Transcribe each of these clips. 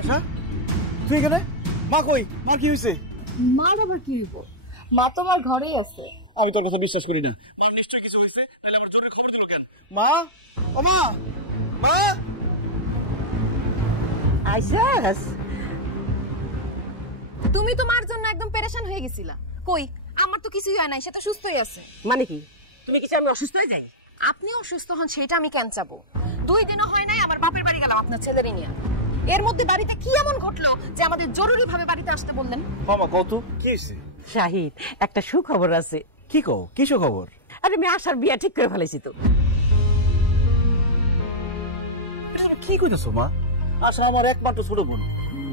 আশা তুই এখানে? মা কই? মার কি হয়েছে? মার আবার কি হইব? মা তো আমার ঘরেই আছে। আমি তোর কথা বিশ্বাস করি না। মার নিশ্চয়ই কিছু হয়েছে, তাহলে আবার জোরে খবর দিল কেন? মা, ও মা, মা আইসাস, তুমি তো মার জন্য একদম পেরেশান হয়ে গেছিলা। কই, আমার তো কিছুই হয় নাই, সে তো সুস্থই আছে। মানে কি তুমি কি আমি অসুস্থ হয়ে যাই? আপনি অসুস্থ হন সেটা আমি কেন চাবো? 2 দিনও হয় নাই আমার বাপের বাড়ি গেলাম আপনার ছেলেরই নিয়ে। এর মধ্যে বাড়িতে কি এমন ঘটলো যে আমাদের জরুরি ভাবে বাড়িতে আসতে বললেন? মামা কত কি হয়েছে? শাহিদ, একটা সুখবর আছে। কি কও? কি সুখবর? আরে আমি আশার বিয়া ঠিক করে ফেলেছি তো। কি কইতেছো মা? আশা আমার একমাত্র ছোট বোন।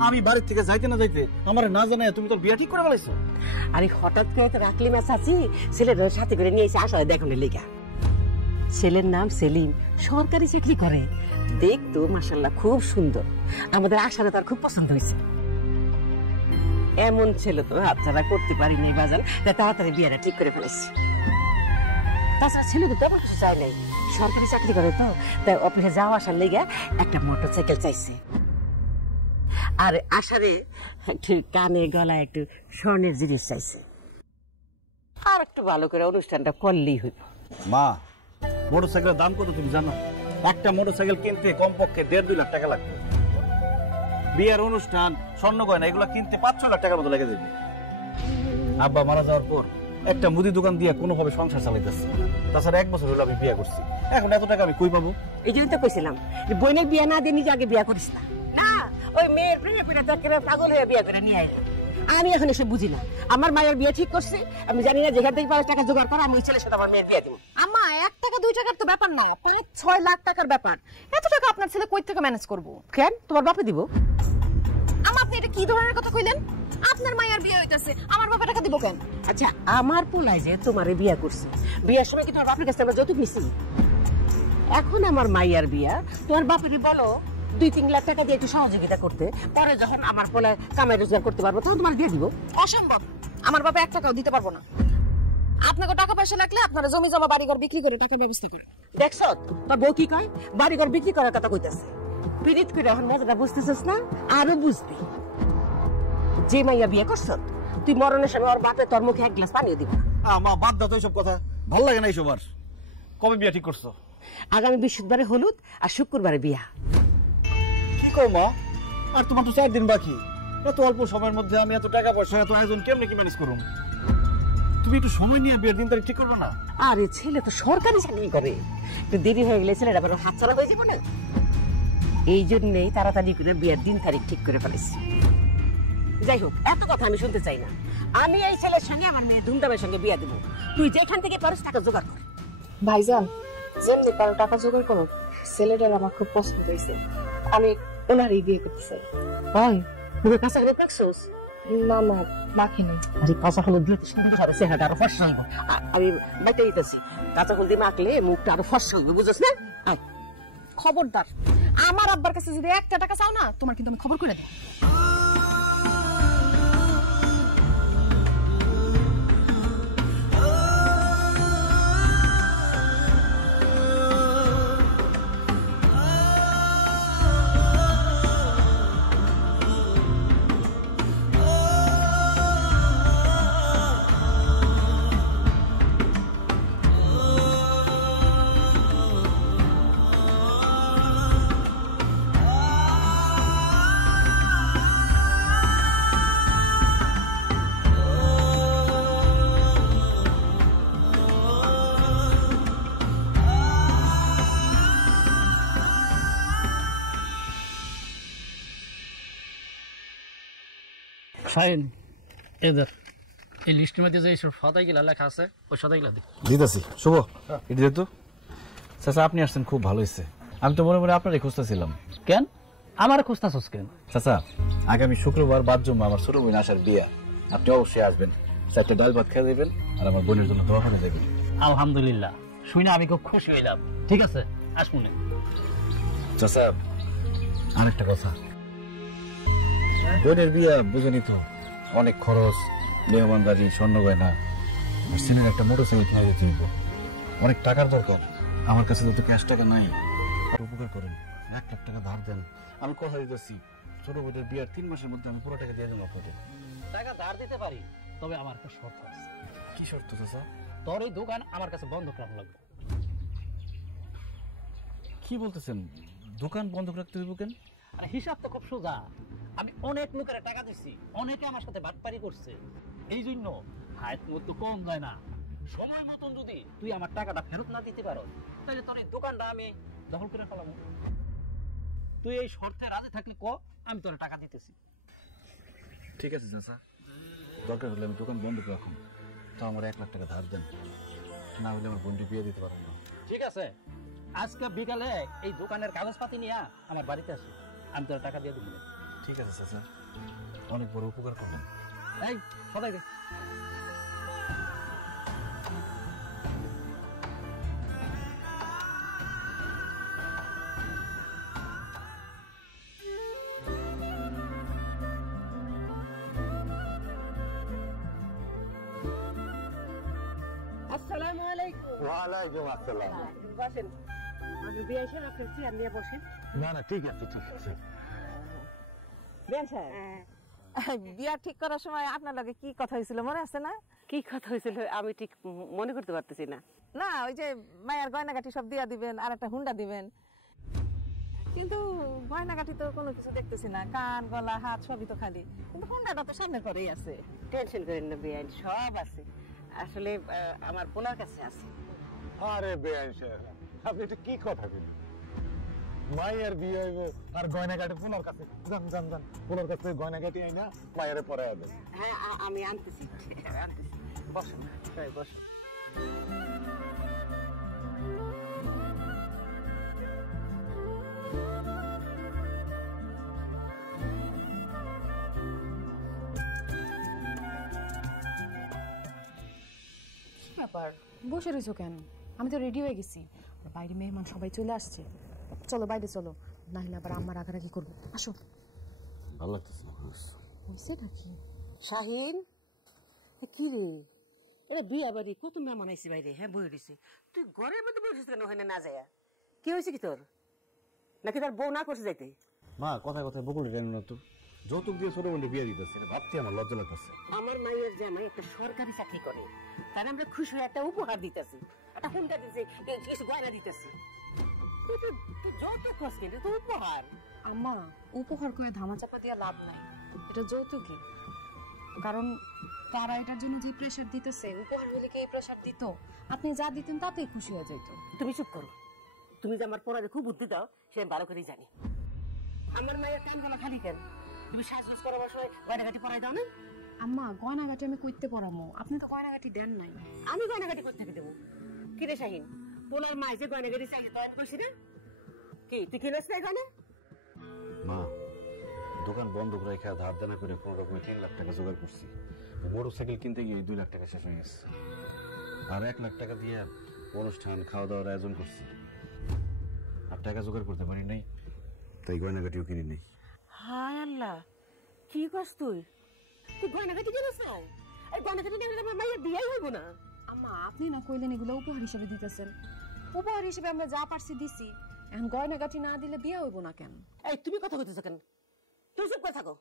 আমি বাড়ি থেকে যাইতে না যাইতে আমার না জানায় তুমি তোর বিয়ে ঠিক করে ফেলাইছো। আরে হঠাৎ করে তো রাখলি মা চাচি ছেলের সাথে করে নিয়ে এসে আশা দেখানোর লেগা। ছেলের নাম সেলিম, সরকারি চাকরি করে। দেখতো মাশাআল্লাহ খুব সুন্দর। আমাদের আশারে তার খুব পছন্দ হয়েছে। এমন ছেলে তো হাতছাড়া করতে পারি নাই বাজান, তাই তাড়াতাড়ি বিয়েটা ঠিক করে ফেলেছি। তাছাড়া ছেলে তো তেমন কিছু চাই নাই, সরকারি চাকরি করে তো, তাই অফিসে যাওয়া আসার লেগে একটা মোটরসাইকেল চাইছে। আর আশারে একটু কানে গলায় একটু স্বর্ণের জিনিস চাইছে। আর একটু ভালো করে অনুষ্ঠানটা করলেই হইব। মা, মোটরসাইকেলের দাম কত তুমি জানো? একটা মোটরসাইকেল কিনতে কমপক্ষে 1.5-2 লাখ টাকা লাগবে। বিয়ের অনুষ্ঠান, স্বর্ণ গয়না এগুলো কিনতে 5-6 লাখ টাকার মতো লেগে যাবে। আব্বা মারা যাওয়ার পর একটা মুদি দোকান দিয়ে কোনোভাবে সংসার চালাইতেছি। তাছাড়া 1 বছর হলো আমি বিয়ে করছি। এখন এত টাকা আমি কই পাবো? এই জন্য তো কইছিলাম যে বোনের বিয়ে না দিয়ে নিজে আগে বিয়ে করিস না। না, ওই মেয়ের প্রেমে পেরে তাকে পাগল হয়ে বিয়ে করে নিয়ে আইলাম। আমি এখন এসে বুঝি না। আমার মায়ের বিয়ে ঠিক করছে, আমি জানি না যেখান থেকে 5 টাকা জোগাড় করা আমি ওই ছেলের সাথে আমার মেয়ের বিয়ে দিব। আম্মা, 1 টাকা 2 টাকার তো ব্যাপার না, 5-6 লাখ টাকার ব্যাপার। এত টাকা আপনার ছেলে কই থেকে ম্যানেজ করবো? কেন, তোমার বাপে দিব? আম্মা, আপনি এটা কি ধরনের কথা কইলেন? আপনার মায়ের বিয়ে হইতাছে, আমার বাবা টাকা দিব কেন? আচ্ছা, আমার পোলাই যে তোমারে বিয়ে করছে, বিয়ের সময় কি তোমার বাপের কাছে আমরা যৌতুক নিছি? এখন আমার মাইয়ার বিয়া, তোমার বাপেরই বলো 2-3 লাখ টাকা দিয়ে একটু সহযোগিতা করতে, পরে যখন আমার পোলায় কামাই রোজগার করতে পারবো তখন তোমার দিয়ে দিব। অসম্ভব, আমার বাবা 1 টাকাও দিতে পারবো না। আপনাকে টাকা পয়সা লাগলে আপনারা জমি জমা বাড়িঘর বিক্রি করে টাকার ব্যবস্থা করেন। দেখছো তোর বউ কি কয়? বাড়িঘর বিক্রি করার কথা কইতাছে। পিরিত করে এখন মজাটা বুঝতেছিস না? আরো বুঝবি। যে মাইয়া বিয়ে করছ তুই মরণের সময় ওর বাপে তোর মুখে 1 গ্লাস পানিও দিবি না। মা, বাদ দাও তো এইসব কথা, ভালো লাগে না এইসব। আর কবে বিয়ে ঠিক করছো? আগামী বৃহস্পতিবারে হলুদ আর শুক্রবারে বিয়া। কি কও মা? আর তোমার তো 4 দিন বাকি। এত অল্প সময়ের মধ্যে আমি এত টাকা পয়সা এত আয়োজন কেমনে কি ম্যানেজ করুম? তুমি একটু সময় নিয়ে বিয়ের দিন তারিখ ঠিক করবে না? আরে ছেলে তো সরকারি চাকরি করে, একটু দেরি হয়ে গেলে ছেলেটা আবার হাতছাড়া হয়ে যাবে না। এই জন্যই তাড়াতাড়ি করে বিয়ের দিন তারিখ ঠিক করে ফেলেছি। যাই হোক, এত কথা আমি শুনতে চাই না। আমি এই ছেলের সঙ্গে আমার মেয়ে ধুমধামের সঙ্গে বিয়ে দেবো। তুই যেখান থেকে পারিস টাকা জোগাড় কর। ভাইজান, যেমনি পারো টাকা জোগাড় করো। ছেলেটার আমার খুব পছন্দ হয়েছে, আমি ওনারই বিয়ে করতে চাই। হয় তুমি কাঁচা হলুদ রাখছোস? না না, মাখিনি। আরে কাঁচা হলুদ দিয়ে সুন্দর হবে, চেহারাটা আরো ফর্সা হইব। আমি বাইতে দিতেছি, কাঁচা হলুদ দিয়ে মাখলে মুখটা আরো ফর্সা হইব, বুঝছ না? খবরদার, আমার আব্বার কাছে যদি 1 টাকা চাও না, তোমার কিন্তু আমি খবর করে দেব। শাহিন, এদের এই লিস্টের মধ্যে যে সদাইগুলা লেখা আছে ওই সদাইগুলা দিতেছি। শুভ, এটা যেহেতু চাচা আপনি আসছেন খুব ভালো হয়েছে। আমি তো মনে মনে আপনারই খুঁজতেছিলাম। কেন আমার খুঁজতেছস কেন? চাচা, আগামী শুক্রবার 5 জুম্মা আমার ছোট বোন আসার বিয়া। আপনি অবশ্যই আসবেন, 4টা ডাল ভাত খেয়ে দেবেন আর আমার বোনের জন্য দোয়া করে দেবেন। আলহামদুলিল্লাহ, শুনে আমি খুব খুশি হইলাম। ঠিক আছে, আসুন। চাচা, আরেকটা কথা, বোনের বিয়া বুঝেনি তো, অনেক খরচ, মেহমানদারি, স্বর্ণ গয়না, আর ছেলের একটা মোটরসাইকেল কিনে দিতে হইব। অনেক টাকার দরকার। আমার কাছে তো ক্যাশ টাকা নাই। উপকার করেন, 1 লাখ টাকা ধার দেন। আমি কথা দিতেছি, ছোট বোনের বিয়ার 3 মাসের মধ্যে আমি পুরো টাকা দিয়ে দেবো আপনাদের। টাকা ধার দিতে পারি, তবে আমার একটা শর্ত আছে। কি শর্ত চাচা? তোর এই দোকান আমার কাছে বন্ধক রাখা লাগবে। কি বলতেছেন? দোকান বন্ধক রাখতে হইব কেন? আর হিসাব তো খুব সোজা। আমি অনেক লোকের টাকা দিচ্ছি, অনেকে আমার সাথে বাটপারি করছে, এই জন্য হাত মতো কম যায় না। সময় মতন যদি তুই আমার টাকাটা ফেরত না দিতে পারো, তাহলে তোর এই দোকানটা আমি দখল করে ফেলাম। তুই এই শর্তে রাজি থাকলে ক, আমি তোর টাকা দিতেছি। ঠিক আছে চাচা, দরকার হলে আমি দোকান বন্ধক রাখুন, তো আমার 1 লাখ টাকা ধার দেন, না হলে আমার বোনটি বিয়ে দিতে পারবো না। ঠিক আছে, আজকে বিকালে এই দোকানের কাগজপাতি নিয়ে আমার বাড়িতে আসি, আমি তোর টাকা দিয়ে দিব। ঠিক আছে চাচা, অনেক বড় উপকার করবেন। এই সবাই রে। আসসালামু আলাইকুম। ওয়ালাইকুম আসসালাম। বসেন। আমি বিয়ে এসে আপনার চেয়ার নিয়ে বসেন। না না ঠিক আছে ঠিক আছে। বিয়ান সাহেব, বিয়া ঠিক করার সময় আপনার লগে কি কথা হয়েছিল মনে আছে না? কি কথা হয়েছিল আমি ঠিক মনে করতে পারতেছি না। না, ওই যে মায়ের গয়নাগাটি সব দিয়া দিবেন আর একটা হুন্ডা দিবেন, কিন্তু গয়নাগাটি তো কোনো কিছু দেখতেছি না, কান গলা হাত সবই তো খালি, কিন্তু হুন্ডাটা তো সামনে করেই আছে। টেনশন করেন না বিয়ান, সব আছে। আসলে আমার পোলার কাছে আছে। আরে বেআইন সাহেব, আপনি এটা কি কথা বলেন? মায়ের বিয়ে হইব আর গয়নাগাটি পুনর কাছে যান যান যান, পুনর কাছে গয়নাগাটি আইনা মায়ের পরে হবে। হ্যাঁ আমি আনতেছি আনতেছি। বসুন বসুন। ব্যাপার বসে রয়েছো কেন? আমি তো রেডি হয়ে গেছি, বাইরে মেহমান সবাই চলে আসছে। চলো বাইরে চলো, না হলে আবার আম্মা রাগারাগি করবো। আসো। ভালো লাগতেছে না। হয়েছে নাকি? শাহিন, কি রে? ওরা বিয়া বাড়ি কত মেহমান আইসি বাইরে। হ্যাঁ বই রয়েছে, তুই ঘরের মধ্যে বসেছিস কেন ওখানে না যায়? কি হয়েছে কি তোর? নাকি তার বউ না করছে যাইতে? মা কথায় কথায় বকুল জানি না তো, যৌতুক দিয়ে ছোট বোনটি বিয়ে দিতেছে, এটা ভাবতে আমার লজ্জা লাগতেছে। আমার মায়ের জামাই একটা সরকারি চাকরি করে, তার আমরা খুশি হয়ে একটা উপহার দিতেছি, একটা হুন্ডা দিতেছি, কিছু গয়না দিতেছি। যত খোঁজ কিন্তু তো উপহার। আম্মা, উপহার করে ধামাচাপা দিয়ে লাভ নাই, এটা যৌতুকই। কারণ তারা এটার জন্য যে প্রেশার দিতেছে, উপহার হলে কি এই প্রেশার দিত? আপনি যা দিতেন তাতেই খুশি হয়ে যেত। তুমি চুপ করো। তুমি যে আমার পড়াতে খুব বুদ্ধি দাও সে আমি ভালো করেই জানি। আমার মায়ের কান গলা খালি কেন? তুমি সাজগোজ করার সময় গয়নাগাটি পরাই দাও না? আম্মা, গয়নাগাটি আমি কইতে পারামো, আপনি তো গয়নাগাটি দেন নাই। আমি গয়নাগাটি করতে দেবো? কি রে শাহিন, তোমার মায়ের যে গয়নাগাটি চাইছে তো আমি কইছি না? কি তুই কিনেছ না গয়না? মা, দোকান বন্ধ করে খেয়ে ধার দেনা করে কোনো রকমে 3 লাখ টাকা জোগাড় করছি। মোটরসাইকেল কিনতে গিয়ে 2 লাখ টাকা শেষ হয়ে গেছে, আর 1 লাখ টাকা দিয়ে অনুষ্ঠান খাওয়া দাওয়ার আয়োজন করছি, আর টাকা জোগাড় করতে পারি নাই, তাই গয়নাগাটিও কিনি নেই। হায় আল্লাহ, কি করছ তুই? তুই গয়নাগাটি কিনেছ না? এই গয়নাগাটি নিয়ে আমার মায়ের বিয়েই হইব না। আম্মা, আপনি না কইলেন এগুলো উপহার হিসেবে দিতেছেন? উপহার হিসেবে আমরা যা পারছি দিছি, এখন গয়নাগাটি না দিলে বিয়ে হইব না কেন? এই তুমি কথা কইতেছ কেন? তুই চুপ করে থাকো।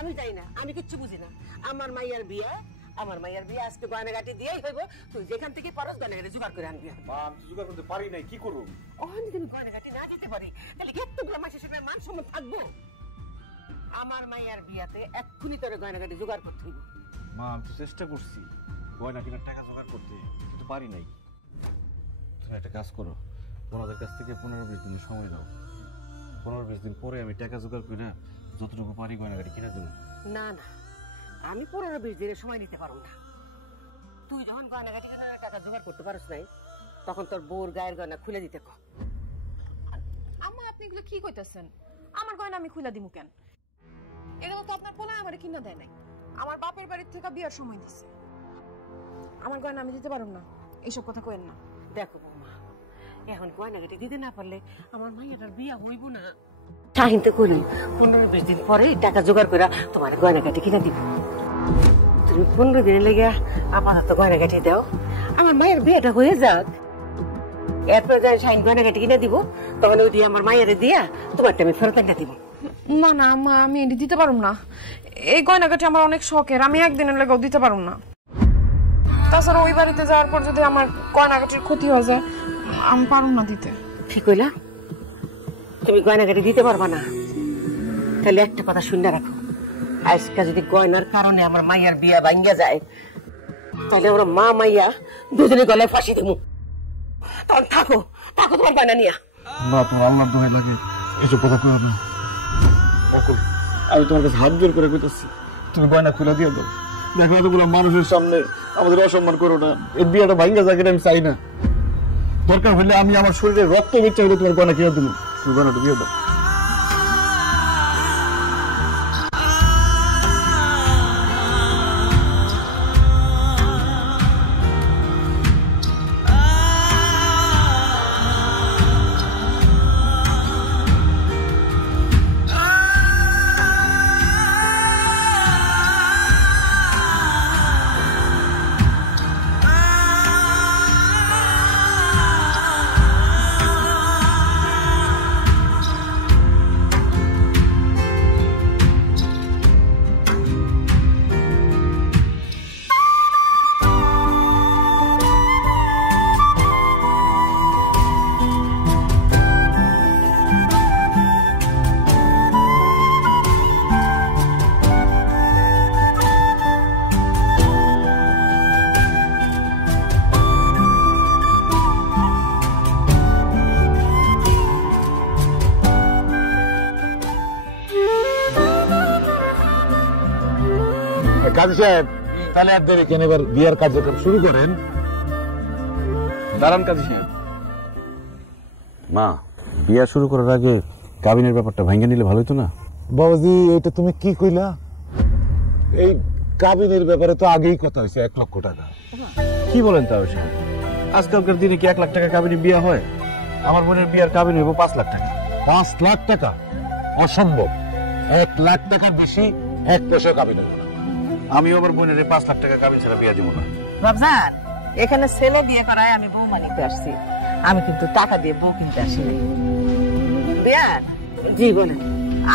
আমি জানি না, আমি কিচ্ছু বুঝি না। আমার মাইয়ার বিয়ে আজকে গয়নাগাটি দিয়েই হইব। তুই যেখান থেকে পারস গয়নাগাটি জোগাড় করে আনবি। মা, আমি জোগাড় করতে পারি নাই, কি করব? ওখানে তুমি গয়নাগাটি না দিতে পারি, তাহলে এতগুলো মাসের সামনে মান সম্মান থাকবো? আমার মাইয়ার বিয়াতে এক্ষুনি তোর গয়নাগাটি জোগাড় করতে হইব। মা, আমি তো চেষ্টা করছি গয়না কেনার টাকা জোগাড় করতে, কিন্তু পারি নাই। তুমি একটা কাজ করো, ওনাদের কাছ থেকে 15-20 দিন সময় দাও। 15-20 দিন পরে আমি টাকা জোগাড় করে যতটুকু পারি গয়নাগাটি কিনে দেবো। না না, আমি 15-20 দিনের সময় নিতে পারবো না। তুই যখন গয়নাগাটি কেনার টাকা জোগাড় করতে পারিস নাই, তখন তোর বউর গায়ের গয়না খুলে দিতে কর। আম্মা, আপনি এগুলো কি কইতাছেন? আমার গয়না আমি খুলে দিমু কেন? এগুলো তো আপনার পোলা আমারে কিনা দেয় নাই, আমার বাপের বাড়ির থেকে বিয়ার সময় দিছে। আমার গয়না আমি দিতে পারব না, এসব কথা কইেন না। দেখো বৌমা, এখন গয়নাগাটি দিতে না পারলে আমার মাইয়াটার বিয়ে হইব না। শাহিন তো করি 15-20 দিন পরে টাকা জোগাড় করে তোমার গয়নাগাটি কিনে দিব। তুমি 15 দিনের লেগে আপাতত গয়নাগাটি দাও, আমার মায়ের বিয়েটা হয়ে যাক, এরপরে শাহিন গয়নাগাটি কিনে দিব, তখন ওই দিয়ে আমার মায়ের দিয়া তোমারটা আমি ফেরত এনে দিব। না না আম্মা, আমি এটি দিতে পারুম না। এই গয়নাগাটি আমার অনেক শখের, আমি একদিনের লেগেও দিতে পারুম না। তাছাড়া ওই বাড়িতে যাওয়ার পর যদি আমার গয়নাগাটির ক্ষতি হয়ে যায়, আমি পারুম না দিতে। কি কইলা? তুমি গয়নাগাটি দিতে পারবা না? তাহলে একটা কথা শুনে রাখো, আজকে যদি গয়নার কারণে আমার মাইয়ার বিয়া ভাঙ্গা যায়, তাহলে আমরা মা মাইয়া দুজনে গলায় ফাঁসি দেবো। তখন থাকো থাকো তোমার গয়না নিয়া। মা, তোমার আল্লাহর দোহাই লাগে, এসব কথা কইও না। অকুল, আমি তোমার কাছে হাত জোর করে কইতাছি, তুমি গয়না খুলে দিয়ে দাও। দেখো এতগুলো মানুষের সামনে আমাদের অসম্মান করো না। এই বিয়েটা ভাঙ্গা যাকে আমি চাই না। দরকার হলে আমি আমার শরীরে রক্ত বেঁচে হলে তোমার গয়না কিনে দেবো। তুমি গয়নাটা দিয়ে দাও। কাজী সাহেব, তাহলে আর দেরি কেন, এবার বিয়ের কার্যক্রম শুরু করেন। দাঁড়ান কাজী সাহেব। মা, বিয়া শুরু করার আগে কাবিনের ব্যাপারটা ভাঙ্গা নিলে ভালো হতো না? বাবাজি, এটা তুমি কি কইলা? এই কাবিনের ব্যাপারে তো আগেই কথা হয়েছে 1 লক্ষ টাকা। কি বলেন তাও সাহেব? আজকালকার দিনে কি 1 লাখ টাকা কাবিনে বিয়া হয়? আমার বোনের বিয়ার কাবিন হইব 5 লাখ টাকা। 5 লাখ টাকা? অসম্ভব। 1 লাখ টাকার বেশি 1 পয়সা কাবিন হবে না। আমিও আমার বোনের 5 লাখ টাকা কাবিন ছাড়া বিয়া দিব না। বাবজান, এখানে ছেলে বিয়ে করায় আমি বউ মানিতে আসছি, আমি কিন্তু টাকা দিয়ে বউ কিনতে আসিনি। বিয়ার জি বলেন,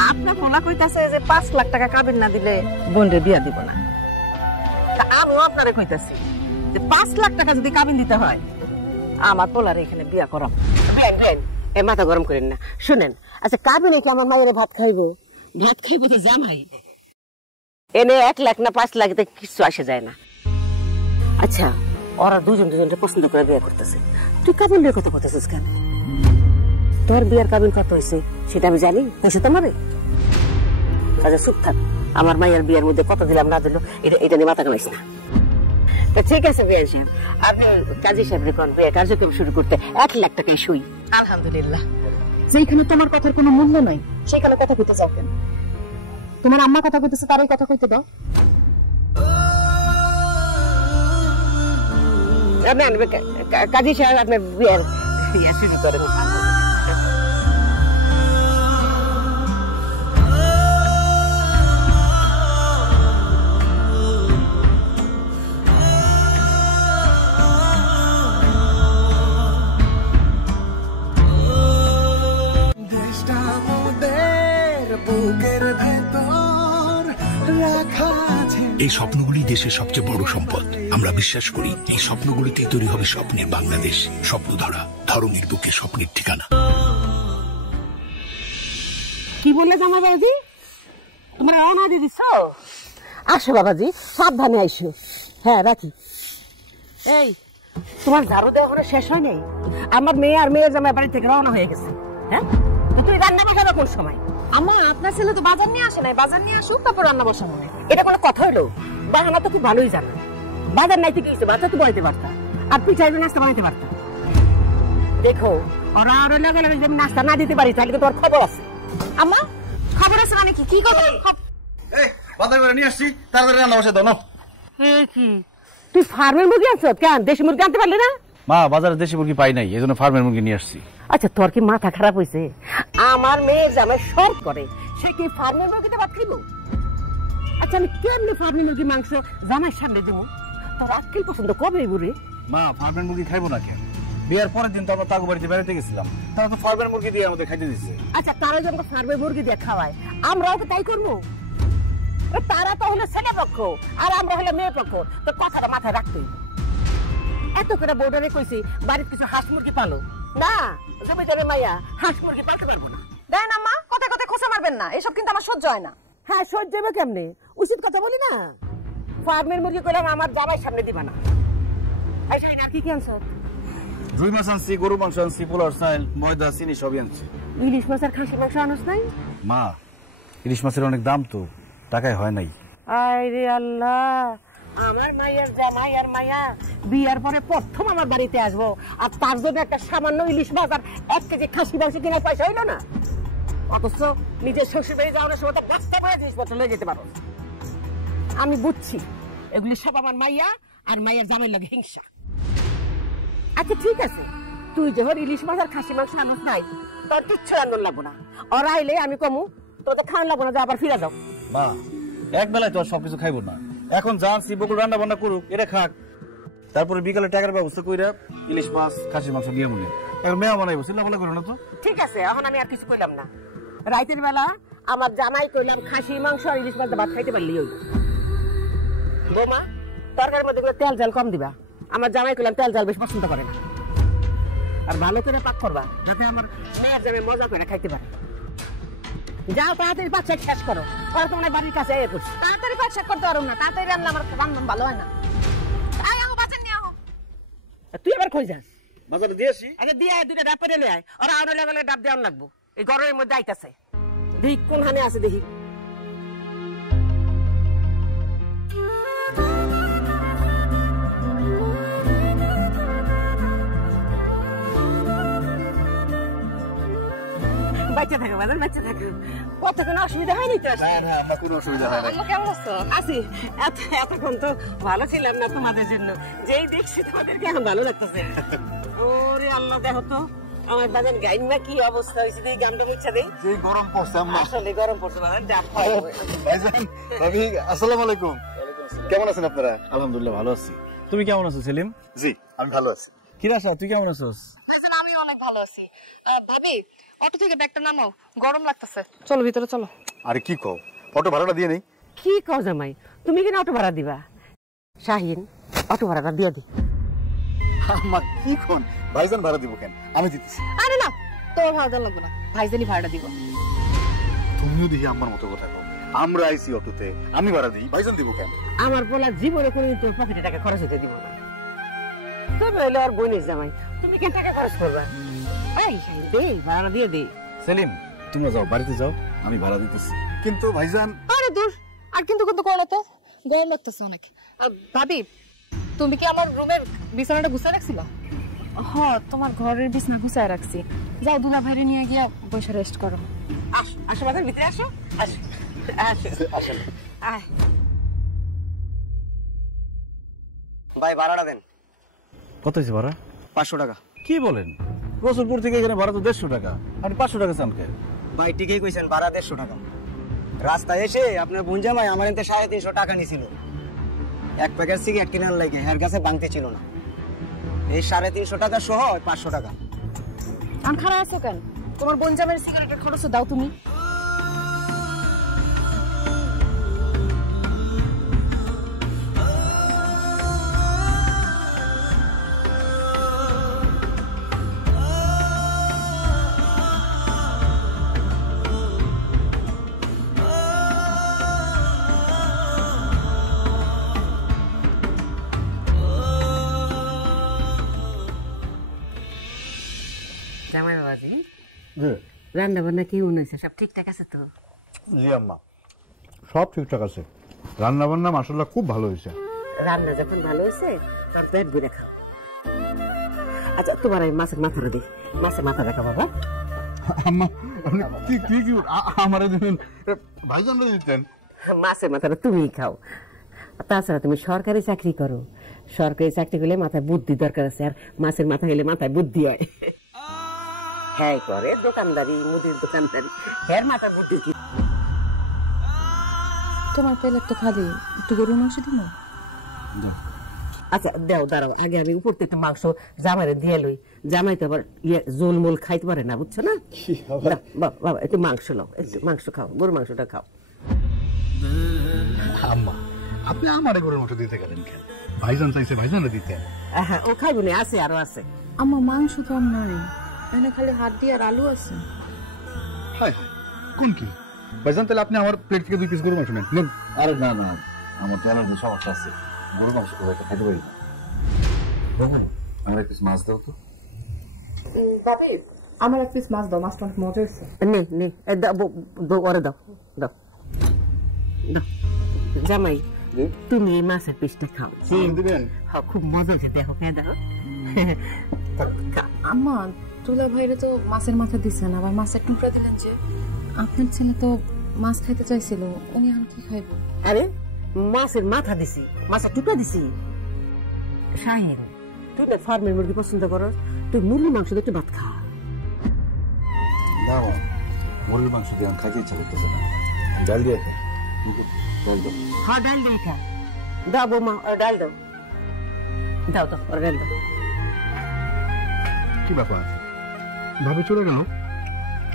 আপনার কোনা কইতাছে যে 5 লাখ টাকা কাবিন না দিলে বোনরে বিয়া দিব না। তা আমিও আপনারে কইতাছি যে 5 লাখ টাকা যদি কাবিন দিতে হয়, আমার পোলারে এখানে বিয়া করাম। বিয়ান বিয়ান, এ মাথা গরম করেন না। শুনেন, আচ্ছা কাবিনে কি আমার মায়ের ভাত খাইবো? ভাত খাইবো তো জামাই। এনে 1 লাখ না 5 লাখ কিছু আসে যায় না। আচ্ছা, ওরা দুজনকে পছন্দ করে বিয়ে করতেছে, তুই কাবিন বিয়ে করতে করতেছিস কেন? তোর বিয়ের কাবিন কত হয়েছে সেটা আমি জানি, হয়েছে তোমারে? আচ্ছা চুপ থাক, আমার মায়ের বিয়ের মধ্যে কত দিলাম না দিল এটা নিয়ে মাথা কামাইস না। ঠিক আছে বিয়ে সাহেব, আপনি কাজী সাহেব কোন বিয়ে কার্যক্রম শুরু করতে 1 লাখ টাকায় সই। আলহামদুলিল্লাহ। যেখানে তোমার কথার কোনো মূল্য নাই সেখানে কথা কইতে চাও কেন? তোমার আম্মা কথা কইতেছে, তারই কথা কইতে দাও। কাজী সাহেব, আপনার বিয়ের শুরু করেন। এই স্বপ্নগুলি দেশের সবচেয়ে বড় সম্পদ। আমরা বিশ্বাস করি এই স্বপ্নগুলিতেই তৈরি হবে স্বপ্নের বাংলাদেশ। স্বপ্ন ধরা, ধরনের বুকে স্বপ্নের ঠিকানা। কি বললে জামাই বাবাজি? তোমরা রওনা দিয়ে দিচ্ছ? আসো বাবাজি, সাবধানে আইসো। হ্যাঁ রাখি। এই তোমার ঝাড়ু দেওয়া এখনো শেষ হয় নাই? আমার মেয়ে আর মেয়ের জামাই বাড়ি থেকে রওনা হয়ে গেছে। হ্যাঁ, তুই রান্না বসাবে কোন সময়? আম্মা, আপনার ছেলে তো বাজার নিয়ে আসে নাই, বাজার নিয়ে আসুক তারপর রান্না বসাবো। এটা কোনো কথা হলো? বাহানা তো খুব ভালোই জানো। বাজার নাইতে গিয়েছে, বাচ্চা তো বলতে পারতা, আর পিঠাই নাস্তা বানাইতে পারতা। দেখো, ওরা আরো লাগালে যদি নাস্তা না দিতে পারি তাহলে তো তোর খবর আছে। আম্মা, খবর আছে মানে কি? কি কথা? এই বাজার করে নিয়ে আসছি, তাড়াতাড়ি রান্না বসে দাও না। কি তুই ফার্মের মুরগি আনছ? কেন দেশি মুরগি আনতে পারলি না? মা, বাজারে দেশি মুরগি পাই নাই, এজন্য ফার্মের মুরগি নিয়ে আসছি। আচ্ছা, তোর কি মাথা খারাপ হয়েছে? আমার মেয়ের জামাই শর্ট করে, সে কি ফার্মের মুরগিতে ভাত খাইব? আচ্ছা, আমি কেমনে ফার্মের মুরগি মাংস জামাইয়ের সামনে দেবো? তোর আক্কেল পছন্দ কবে বুড়ি? মা, ফার্মের মুরগি খাইবো না কেন? বিয়ের পরের দিন তো আমরা তাগো বাড়িতে বেড়াতে গেছিলাম, তারা তো ফার্মের মুরগি দিয়ে আমাদের খাইতে দিচ্ছে। আচ্ছা তারা যখন ফার্মে মুরগি দিয়ে খাওয়ায় আমরাও কি তাই করবো? তারা তো হলো ছেলে পক্ষ আর আমরা হলো মেয়ে পক্ষ, তো কথাটা মাথায় রাখতে। এত করে বোর্ডারে কইছি বাড়ির কিছু হাঁস মুরগি পালো না, জমিদারের মাইয়া হাঁস মুরগি পালতে পারবো না। দেন আম্মা, কথায় কথায় খোঁচা মারবেন না, এসব কিন্তু আমার সহ্য হয় না। হ্যাঁ সহ্য হবে কেমনে? উচিত কথা বলি না। ফার্মের মুরগি করলাম আমার জামাই সামনে দিবা না। এই শাহিন আর কি কি আনছো? রুই মাছ আনছি, গরু মাংস আনছি, পোলার চাল, ময়দা, চিনি সবই আনছি। ইলিশ মাছ আর খাসি মাংস আনস নাই? মা, ইলিশ মাছের অনেক দাম তো, টাকায় হয় নাই। আরে আল্লাহ, আমার মায়ের জামাই আর মায়া বিয়ার পরে প্রথম আমার বাড়িতে আসবো, আর তার জন্য একটা সামান্য ইলিশ মাছ আর 1 কেজি খাসি মাংস কেনার পয়সা হইলো না। অথচ নিজের শ্বশুর বাড়ি যাওয়ার সময় বস্তা করে জিনিসপত্র লয়ে যেতে পারো। আমি বুঝছি এগুলি সব আমার মাইয়া আর মায়ের জামাই লাগে হিংসা। আচ্ছা ঠিক আছে, তুই যখন ইলিশ মাছ আর খাসি মাংস আনস নাই, তোর কিচ্ছু রান্ধন লাগবো না। ওরা আইলে আমি কমু তোদের খাওয়ান লাগবো না, যে আবার ফিরে যাও। মা, এক বেলায় তো আর সবকিছু খাইবো না, এখন জানছি বকুল রান্না বান্না করুক, এটা খাক, তারপরে বিকালে টাকার ব্যবস্থা কইরা ইলিশ মাছ খাসি মাংস দিয়ে মনে এখন মেয়া বানাইবো, চিন্তা ভাবনা করো না তো। ঠিক আছে, এখন আমি আর কিছু কইলাম না। রাইতের বেলা আমার জামাই কইলাম খাসি মাংস আর ইলিশ মাছ ভাত খাইতে পারলি হইল। বৌমা, তরকারির মধ্যে তেল জাল কম দিবা। আমার জামাই কইলাম তেল জাল বেশ পছন্দ করে না। আর ভালো করে পাক করবা যাতে আমার মেয়ের জামাই মজা করে খাইতে পারে। যাও তাড়াতাড়ি পাক শাক শেষ করো, আর তোমার বাড়ির কাছে এসে পড়ছি। তাড়াতাড়ি পাক শাক করতে পারো না, তাড়াতাড়ি রান্না আমার রান্না ভালো হয় না। আয় আহ বাজার নিয়ে আহ। তুই আবার কই যাস? বাজারে দিয়ে আসি। আচ্ছা দিয়ে আয়, 2টা ডাব পেরে আয়। ওরা আউনে লেভেলে ডাব দেওয়ান লাগবো, এই গরমের মধ্যে আইতাছে। দেখি কোন হানে আছে দেখি। বাচ্চা থাকে বাজার, বাচ্চা থাকে, কত কোনো অসুবিধা হয়নি তো? আমার কোনো অসুবিধা হয় না। কেমন আছো? আছি, এতক্ষণ তো ভালো ছিলাম না তোমাদের জন্য, যেই দেখছি তোমাদেরকে এখন ভালো লাগতেছে। ওরে আল্লাহ, দেখো তো আমার বাজার গাইন না কি অবস্থা হয়েছে, এই গানটা মুছা দেই। যে গরম পড়ছে আম্মা। আসলে গরম পড়ছে বাজার, ডাব খাওয়া ভাইজান, ভাবি, আসসালামু আলাইকুম। কেমন আছেন আপনারা? আলহামদুলিল্লাহ ভালো আছি। তুমি কেমন আছো সেলিম? জি আমি ভালো আছি। কি রাশা, তুই কেমন আছোস? আমি অনেক ভালো আছি। ভাবি, অটো থেকে ব্যাগটা নামাও, গরম লাগতেছে। চলো ভিতরে চলো। আরে কি কও, অটো ভাড়াটা দিয়ে নেই? কি কও জামাই, তুমি কেন অটো ভাড়া দিবা? শাহিন, অটো ভাড়াটা দিয়ে দি। আম্মা কি কোন, ভাইজান ভাড়া দিব কেন, আমি দিতেছি। আরে না, তোর ভাড়া দেওয়া লাগবে না, ভাইজানি ভাড়াটা দিব। তুমিও দেখি আম্মার মতো কথা কও। আমরা আইছি অটোতে, আমি ভাড়া দিই, ভাইজান দিব কেন? আমার বলা জীবনে কোনো তোর পকেটে টাকা খরচ হতে দিব না। তবে হলে আর বই নেই জামাই, তুমি কেন টাকা খরচ করবা? এই শাহিন, দে ভাড়া দিয়ে দে। সেলিম, তুমি যাও, বাড়িতে যাও, আমি ভাড়া দিতেছি। কিন্তু ভাইজান। আরে দূর, আর কিন্তু কিন্তু করো না তো, গরম লাগতেছে অনেক। ভাবি, তুমি কি আমার রুমের বিছানাটা গুছিয়ে রাখছিলা? হ্যাঁ, তোমার ঘরের বিছানা গুছিয়ে রাখছি। যাও দুলা ভাইরে নিয়ে গিয়া বসে রেস্ট করো। আসো বাজার ভিতরে আসো, আসো আসো আসেন। আয়। ভাই ভাড়াটা দেন। কত হয়েছে ভাড়া? 500 টাকা। কি বলেন, রসুলপুর থেকে এখানে ভাড়া তো 150 টাকা, আপনি 500 টাকা চান কে? ভাই ঠিকই কইছেন, ভাড়া 150 টাকা। রাস্তায় এসে আপনার বোন জামাই আমার এতে 350 টাকা নিছিল এক প্যাকেট সিগারেট কেনার লাগে, এর কাছে বাংতে ছিল না। এই 350 টাকা সহ 500 টাকা। আন খারাপ আছো কেন? তোমার বোন জামাইয়ের সিগারেটের খরচ দাও তুমি। জামাই বাবাজি, জি। রান্না বান্না কি মনে হয়েছে? সব ঠিকঠাক আছে তো? জি আম্মা, সব ঠিকঠাক আছে। রান্না বান্না মাশাআল্লাহ খুব ভালো হয়েছে। রান্না যখন ভালো হয়েছে তার পেট ভরে খাও। আচ্ছা তোমার এই মাছের মাথাটা দিই, মাছের মাথা দেখা বাবা। আম্মা আপনি কি কি কি আমারে দিবেন? ভাইজানরা দিতেন। মাছের মাথাটা তুমিই খাও। তাছাড়া তুমি সরকারি চাকরি করো, সরকারি চাকরি করলে মাথায় বুদ্ধি দরকার আছে, আর মাছের মাথা হলে মাথায় বুদ্ধি হয়। হ্যাঁ করে দোকানদারি, মুদির দোকানদারি, এর মাথা বুদ্ধি কি? তোমার প্লেট তো খালি, একটু গরুর মাংস দিব। আচ্ছা দেও, দাঁড়াও, আগে আমি উপর থেকে মাংস জামাইরে দিয়ে লই, জামাই তো আবার জোলমোল খাইতে পারে না, বুঝছো না? বাবা একটু মাংস নাও, একটু মাংস খাও, গরুর মাংসটা খাও। আম্মা আপনি আমার গরুর মাংস দিতে গেলেন কেন? ভাইজান চাইছে ভাইজানে দিতেন। হ্যাঁ ও খাইব না, আছে আরো আছে। আমার মাংস তো আর নাই, এনে খালি হাত দিয়ে আর আলু আছে। হাই হাই কোন কি ভাইজান, তাহলে আপনি আমার প্লেট থেকে 2 পিস গরুর মাংস নেন। আরে না না, আমার তো অ্যালার্জি সমস্যা আছে, গরুর মাংস খুব একটা খেতে পারি না। আমার এক পিস মাছ দাও তো। বাবা আমার এক পিস মাছ দাও, মাছটা অনেক মজা হয়েছে। নে নে ওরে দাও দাও দাও। জামাই তুমি এই মাছের পিসটা খাও। দিবেন? হ্যাঁ খুব মজা হচ্ছে, দেখো খেয়ে দেখো। আম্মা তুলা ভাইরে তো মাছের মাথা দিচ্ছেন, আবার মাছের টুকরা দিলেন যে। আপনার ছেলে তো মাছ খাইতে চাইছিল, উনি এখন কি খাইব? আরে মাছের মাথা দিছি, মাছের টুকরা দিছি। শাহিন তুই না ফার্মের মুরগি পছন্দ করো, তুই মুরগি মাংস দিয়ে একটু ভাত খা। না মুরগির মাংস দিয়ে আমি খাইতে ইচ্ছা করতেছে না, ডাল দিয়ে খা। ডাল দাও। হ্যাঁ ডাল দিয়ে খা। দাও বৌমা ডাল দাও, দাও দাও ওর ডাল দাও। কি ব্যাপার ভাবে চলে গেল?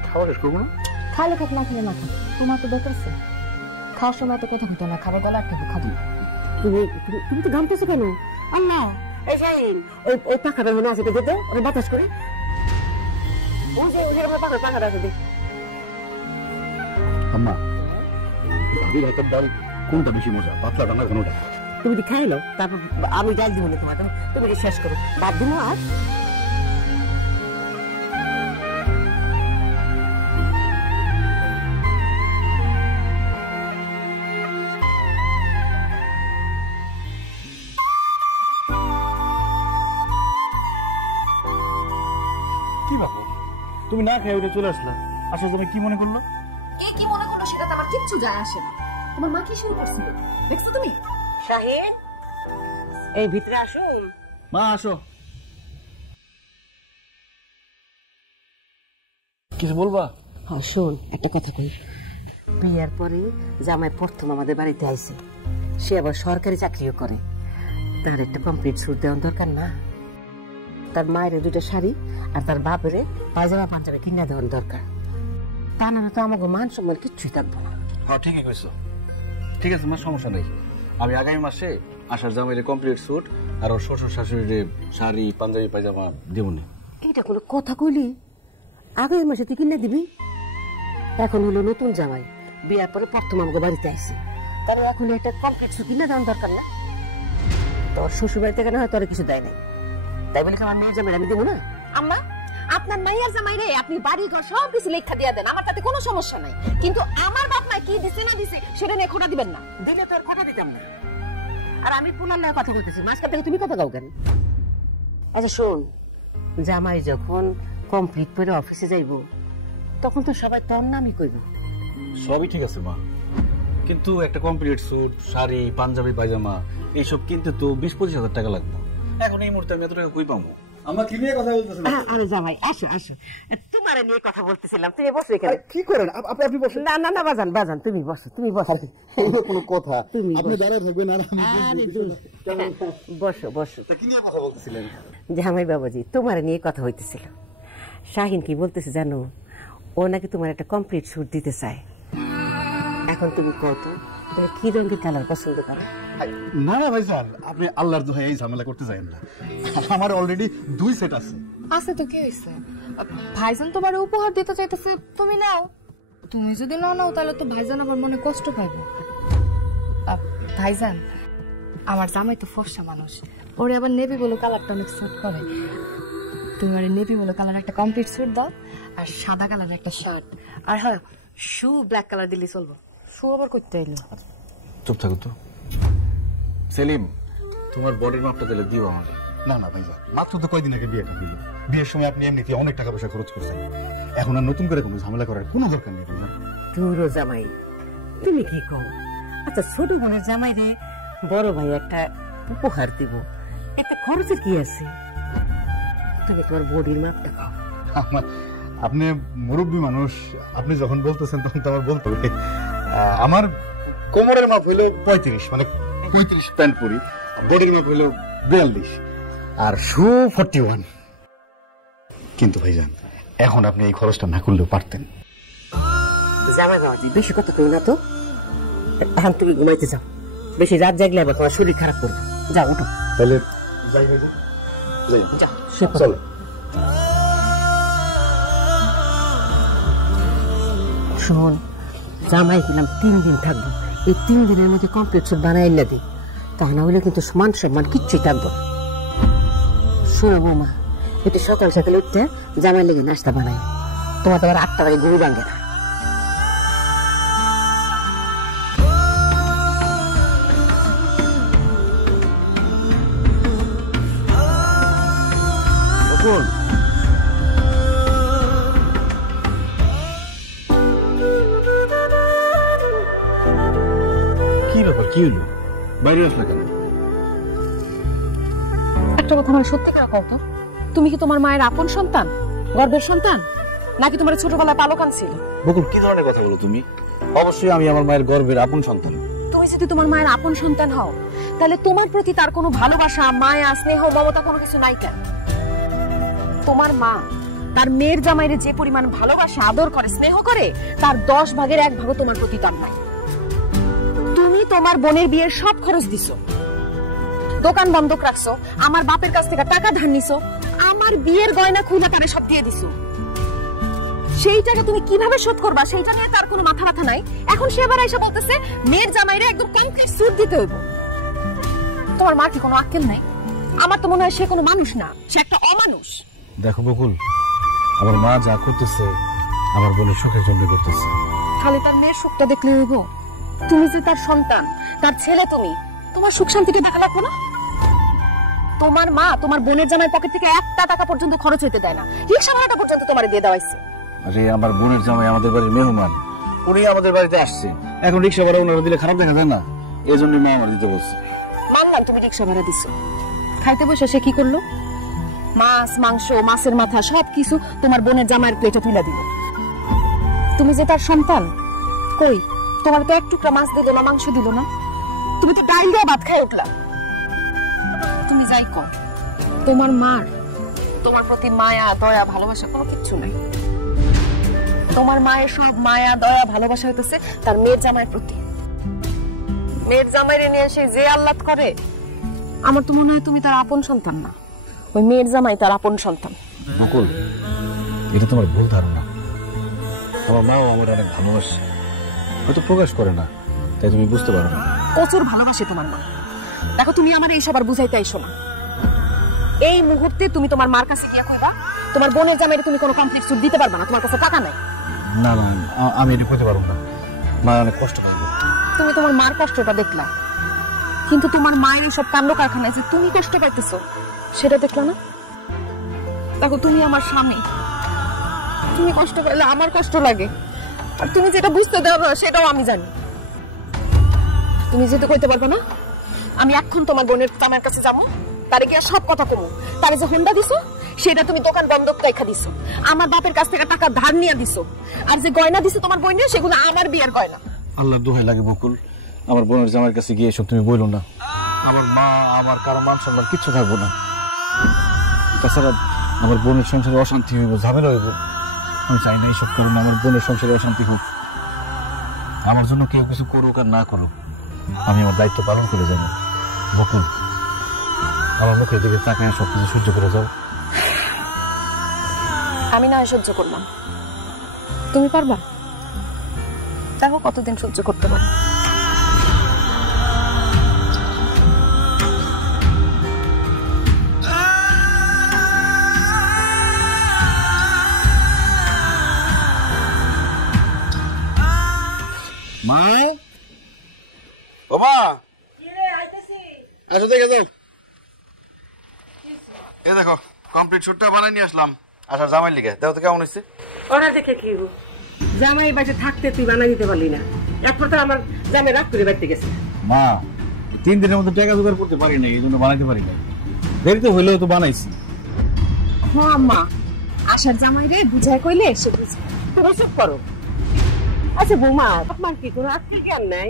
খাওয়া শেষ করবো না? খালে খাক না খেলে না খাক, তোমার তো দরকার আছে। খাওয়ার সময় তো কথা হতো না, খাবার গলা আটকে খাবো। তুমি তো ঘামতেছো কেন? আল্লাহ এই শাহিন ওই পাখাটা মনে আছে, দে দে ওরে বাতাস করে। ওই যে আমার পাখাটা আছে, দে। আম্মা ভাবির হাতের ডাল কোনটা বেশি মজা, পাতলাটা না ঘনটা? তুমি দি খাই লো, তারপর আমি ডাল দিব না তোমার, তুমি শেষ করো। বাদ দিব আর কি বাবু তুমি না খেয়ে উঠে চলে আসলা, আসলে তুমি কি মনে করলো? কে কি মনে করলো সেটা তো আমার কিচ্ছু যায় আসে না। তোমার মা কি শুরু করছিল দেখছো তুমি? শাহিন এই ভিতরে আসুন। মা আসো। কিছু বলবা? হ্যাঁ শোন একটা কথা কই, বিয়ার পরে জামাই প্রথম আমাদের বাড়িতে আইছে, সে আবার সরকারি চাকরিও করে, তার একটা কমপ্লিট স্যুট দেওয়ার দরকার না? তার মায়ের 2টা শাড়ি আর তার বাপের পায়জামা পাঞ্জাবি কিনা দেওয়ার দরকার, তা না তো আমাকে মান সম্মান কিচ্ছুই থাকবো না। হ্যাঁ ঠিকই কইছো, ঠিক আছে মা সমস্যা নেই। আমি আগামী মাসে আসার জামাইরে কমপ্লিট স্যুট আর ওর শ্বশুর শাশুড়িরে শাড়ি পাঞ্জাবি পায়জামা দেবনি। এইটা কোনো কথা কইলি? আগের মাসে তুই কিনে দিবি? এখন হলো নতুন জামাই, বিয়ার পরে প্রথম আমাকে বাড়িতে আইছে, তার এখন একটা কমপ্লিট স্যুট কিনে দেওয়ার দরকার না? তোর শ্বশুর বাড়ি থেকে না হয় তোর কিছু দেয় নাই, তাই বলে আমার মেয়ের জামাই আমি দেবো না? আম্মা আপনার মাইয়ার জামাই রে আপনি বাড়ি ঘর সব কিছু লেখা দিয়া দেন, আমার তাতে কোনো সমস্যা নাই, কিন্তু আমার বাপ মা কি দিছে না দিছে সেটা নিয়ে খোটা দিবেন না। দিলে তোর কথা দিতাম না। আর আমি পুনরায় কথা বলতেছি, মাঝখান থেকে তুমি কথা কাও কেন? আচ্ছা শোন, জামাই যখন কমপ্লিট করে অফিসে যাইব তখন তো সবাই তোর নামই কইব। সবই ঠিক আছে মা, কিন্তু একটা কমপ্লিট স্যুট শাড়ি পাঞ্জাবি পায়জামা এইসব কিনতে তো 20-25 হাজার টাকা লাগবে। এখন এই মুহূর্তে আমি এত টাকা কই পাবো? আমরা কি নিয়ে কথা বলতেছেন? আরে জামাই আসো আসো, তোমার নিয়ে কথা বলতেছিলাম, তুমি বসো এখানে। কি করেন আপনি বসেন। না না না বাজান বাজান তুমি বসো, তুমি বসো। কোনো কথা? তুমি আপনি দাঁড়ায় থাকবেন আর আমি আরে বসো বসো। কি নিয়ে কথা বলতেছিলেন? জামাই বাবাজি তোমার নিয়ে কথা হইতেছিল। শাহিন কি বলতেছে জানো, ও নাকি তোমার একটা কমপ্লিট স্যুট দিতে চায়। এখন তুমি কত তুমি কি রঙের কালার পছন্দ করো? না না ভাইজান, আপনি আল্লাহর দোহাই এই ঝামেলা করতে চাইেন না, আমার অলরেডি 2 সেট আছে। আছে তো কি হইছে, ভাইজান তোমার উপহার দিতে চাইতেছে, তুমি নাও। তুমি যদি না নাও তাহলে তো ভাইজান আবার মনে কষ্ট পাইবো। ভাইজান আমার জামাই তো ফর্সা মানুষ, ওরে আবার নেভি বলে কালারটা অনেক স্যুট করে। তুমি আর নেভি বলে কালার একটা কমপ্লিট স্যুট দাও, আর সাদা কালারের একটা শার্ট, আর হ্যাঁ শু ব্ল্যাক কালার দিলে চলবো। শু আবার করতে এলো। চুপ থাকো তো। সেলিম তোমার বডির মাপটা দিলে দিও আমাকে। না না ভাইজান, মাত্র তো কয়দিন আগে বিয়েটা হইল, বিয়ের সময় আপনি এমনিতে অনেক টাকা পয়সা খরচ করছেন, এখন আর নতুন করে কোনো ঝামেলা করার কোনো দরকার নেই ভাইজান। তোরও জামাই তুমি কি কও? আচ্ছা ছোট বোনের জামাই রে বড় ভাই একটা উপহার দিব, একটা খরচের কি আছে? তুমি তোমার বডির মাপটা খাও। আপনি মুরব্বী মানুষ, আপনি যখন বলতেছেন তখন তো আমার বলতে হবে। আমার কোমরের মাপ হইলো 35, মানে 35 প্যান্ট পরি, বডির মাপ হইলো 42, আর শু 41। কিন্তু ভাইজান এখন আপনি এই খরচটা না করলেও পারতেন। জামাই বাবাজি বেশি কথা কই না তো, এখন তুমি ঘুমাইতে যাও, বেশি রাত জাগলে আবার তোমার শরীর খারাপ করবে। যাও উঠো তাহলে যাই ভাইজান, যাই। যাও শুয়ে পড়ো। চলো। শোন, জামাই কিলাম 3 দিন থাকবো, এই 3 দিনের মধ্যে কমপ্লিট সব বানাই না দিই, তা না হলে কিন্তু মান সম্মান কিচ্ছুই থাকবো। শোনো বৌমা, একটু সকাল সকাল উঠতে জামাই লেগে নাস্তা বানাই, তোমার তো আবার 8টা বাজে গরু ভাঙে না। কি ব্যাপার, কি হলো, বাইরে আসলে কেন? একটা কথা আমার সত্যি করে কও তো, তুমি কি তোমার মায়ের আপন সন্তান, গর্ভের সন্তান, নাকি তোমার ছোটবেলায় পালক আনছিল? বকুল কি ধরনের কথা বলো তুমি? অবশ্যই আমি আমার মায়ের গর্ভের আপন সন্তান। তুমি যদি তোমার মায়ের আপন সন্তান হও, তাহলে তোমার প্রতি তার কোনো ভালোবাসা, মায়া, স্নেহ, মমতা কোনো কিছু নাই কেন? তোমার মা তার মেয়ের জামাইরে যে পরিমাণ ভালোবাসা, আদর করে, স্নেহ করে, তার 10 ভাগের 1 ভাগও তোমার প্রতি তার নাই। তুমি তোমার বোনের বিয়ের সব খরচ দিছো, দোকান বন্ধক রাখছো, আমার বাপের কাছ থেকে টাকা ধার নিছো, আমার বিয়ের গয়না খুলে তারে সব দিয়ে দিছো। সেই টাকা তুমি কিভাবে শোধ করবা সেইটা নিয়ে তার কোনো মাথা ব্যথা নাই। এখন সে আবার এসে বলতেছে মেয়ের জামাইরে একদম কমপ্লিট সুদ দিতে হইব। তোমার মা কি কোনো আক্কেল নাই? আমার তো মনে হয় সে কোনো মানুষ না, সে একটা অমানুষ। দেখো বকুল, আমার মা যা করতেছে আমার বোনের সুখের জন্য করতেছে। খালি তার মেয়ের সুখটা দেখলে হইব? তুমি যে তার সন্তান, তার ছেলে, তুমি তোমার সুখ শান্তিটা দেখা লাগবে না? তোমার মা তোমার বোনের জামাই পকেট থেকে 1টা টাকা পর্যন্ত খরচ হইতে দেয় না, রিক্সা ভাড়াটা পর্যন্ত তোমারে দিয়ে দেওয়াইছে। আরে আমার বোনের জামাই আমাদের বাড়ির মেহমান, উনি আমাদের বাড়িতে আসছে, এখন রিক্সা ভাড়া ওনারা দিলে খারাপ দেখা যায় না, এই জন্য মা আমার দিতে বলছে। মানলাম তুমি রিক্সা ভাড়া দিছো, খাইতে বসে সে কি করলো? মাছ, মাংস, মাছের মাথা সবকিছু তোমার বোনের জামাইয়ের প্লেটে তুলে দিল। তুমি যে তার সন্তান, কই তোমার তো 1 টুকরা মাছ দিল না, মাংস দিল না, তুমি তো ডাল দিয়ে ভাত খাই উঠলা। তুমি যাই কর, তোমার মার তোমার প্রতি মায়া, দয়া, ভালোবাসা কোনো কিচ্ছু নাই। তোমার মায়ের সব মায়া, দয়া, ভালোবাসা হইতেছে তার মেয়ের জামাইয়ের প্রতি। মেয়ের জামাইরে নিয়ে এসে যে আহ্লাদ করে, আমার তো মনে হয় তুমি তার আপন সন্তান না, ওই মেয়ের জামাই তার আপন সন্তান। বকুল, এটা তোমার ভুল ধারণা। আমার মাও আমার অনেক ভালোবাসে, হয়তো প্রকাশ করে না, তাই তুমি বুঝতে পারো না। প্রচুর ভালোবাসে তোমার মা। দেখো, তুমি আমার এইসব আর বুঝাইতে আইসো না। এই মুহূর্তে তুমি তোমার মার কাছে গিয়া কইবা তোমার বোনের জামাইরে তুমি কোনো কমপ্লিট সুদ দিতে পারবা না, তোমার কাছে টাকা নাই। না না, আমি এটা করতে পারবো না, মা অনেক কষ্ট পাইবে। তুমি তোমার মার কষ্টটা দেখলা, কিন্তু তোমার মায়ের সব কাণ্ড কারখানায় যে তুমি কষ্ট পাইতেছো সেটা দেখলা না? দেখো, তুমি আমার স্বামী, তুমি কষ্ট পাইলে আমার কষ্ট লাগে, আর তুমি যেটা বুঝতে দেওয়া না সেটাও আমি জানি। তুমি যেটা কইতে পারবে না, আমি এখন তোমার বোনের জামাইয়ের কাছে যাবো, তারে গিয়া সব কথা কমু। তারে যে হোন্ডা দিছো সেটা তুমি দোকান বন্ধক রেখা দিছো, আমার বাপের কাছ থেকে টাকা ধার নিয়ে দিছো, আর যে গয়না দিছো তোমার বোনের সেগুলো আমার বিয়ের গয়না। আল্লাহ দোহাই লাগে বকুল, আমার বোনের জামাইয়ের কাছে গিয়ে এসব তুমি বইলো না। আমার মা, আমার কারো মান সম্মান কিচ্ছু থাকবো না। তাছাড়া আমার বোনের সংসারে অশান্তি হইব, ঝামেলা হইব। আমি চাই না এইসব কারণে আমার বোনের সংসারে অশান্তি হোক। আমার জন্য কেউ কিছু করুক আর না করুক, আমি আমার দায়িত্ব পালন করে যাবো। বকুল, আমার মুখের দিকে তাকায় সবকিছু সহ্য করে যাও। আমি না সহ্য করলাম, তুমি পারবা? দেখো কতদিন সহ্য করতে পারো। মা, ও মা, আসো দেখে যাও। এ দেখো, কমপ্লিট শুটটা বানাই নিয়ে আসলাম। আচ্ছা, জামাই লিখে দেখো তো কেমন হয়েছে। ওরা দেখে কি হবো? জামাই বাসে থাকতে তুই বানাই দিতে পারলি না, এরপর তো আমার জামাই রাগ করে বাড়তে গেছে। মা, 3 দিনের মধ্যে টাকা জোগাড় করতে পারি না, এই জন্য বানাইতে পারি না। দেরিতে হইলেও তো বানাইছি। হ্যাঁ মা, আশার জামাই রে বুঝাই কইলে সে বুঝে। তুমি চুপ করো। আচ্ছা বৌমা, আপনার কি কোনো আত্মীয় জ্ঞান নাই?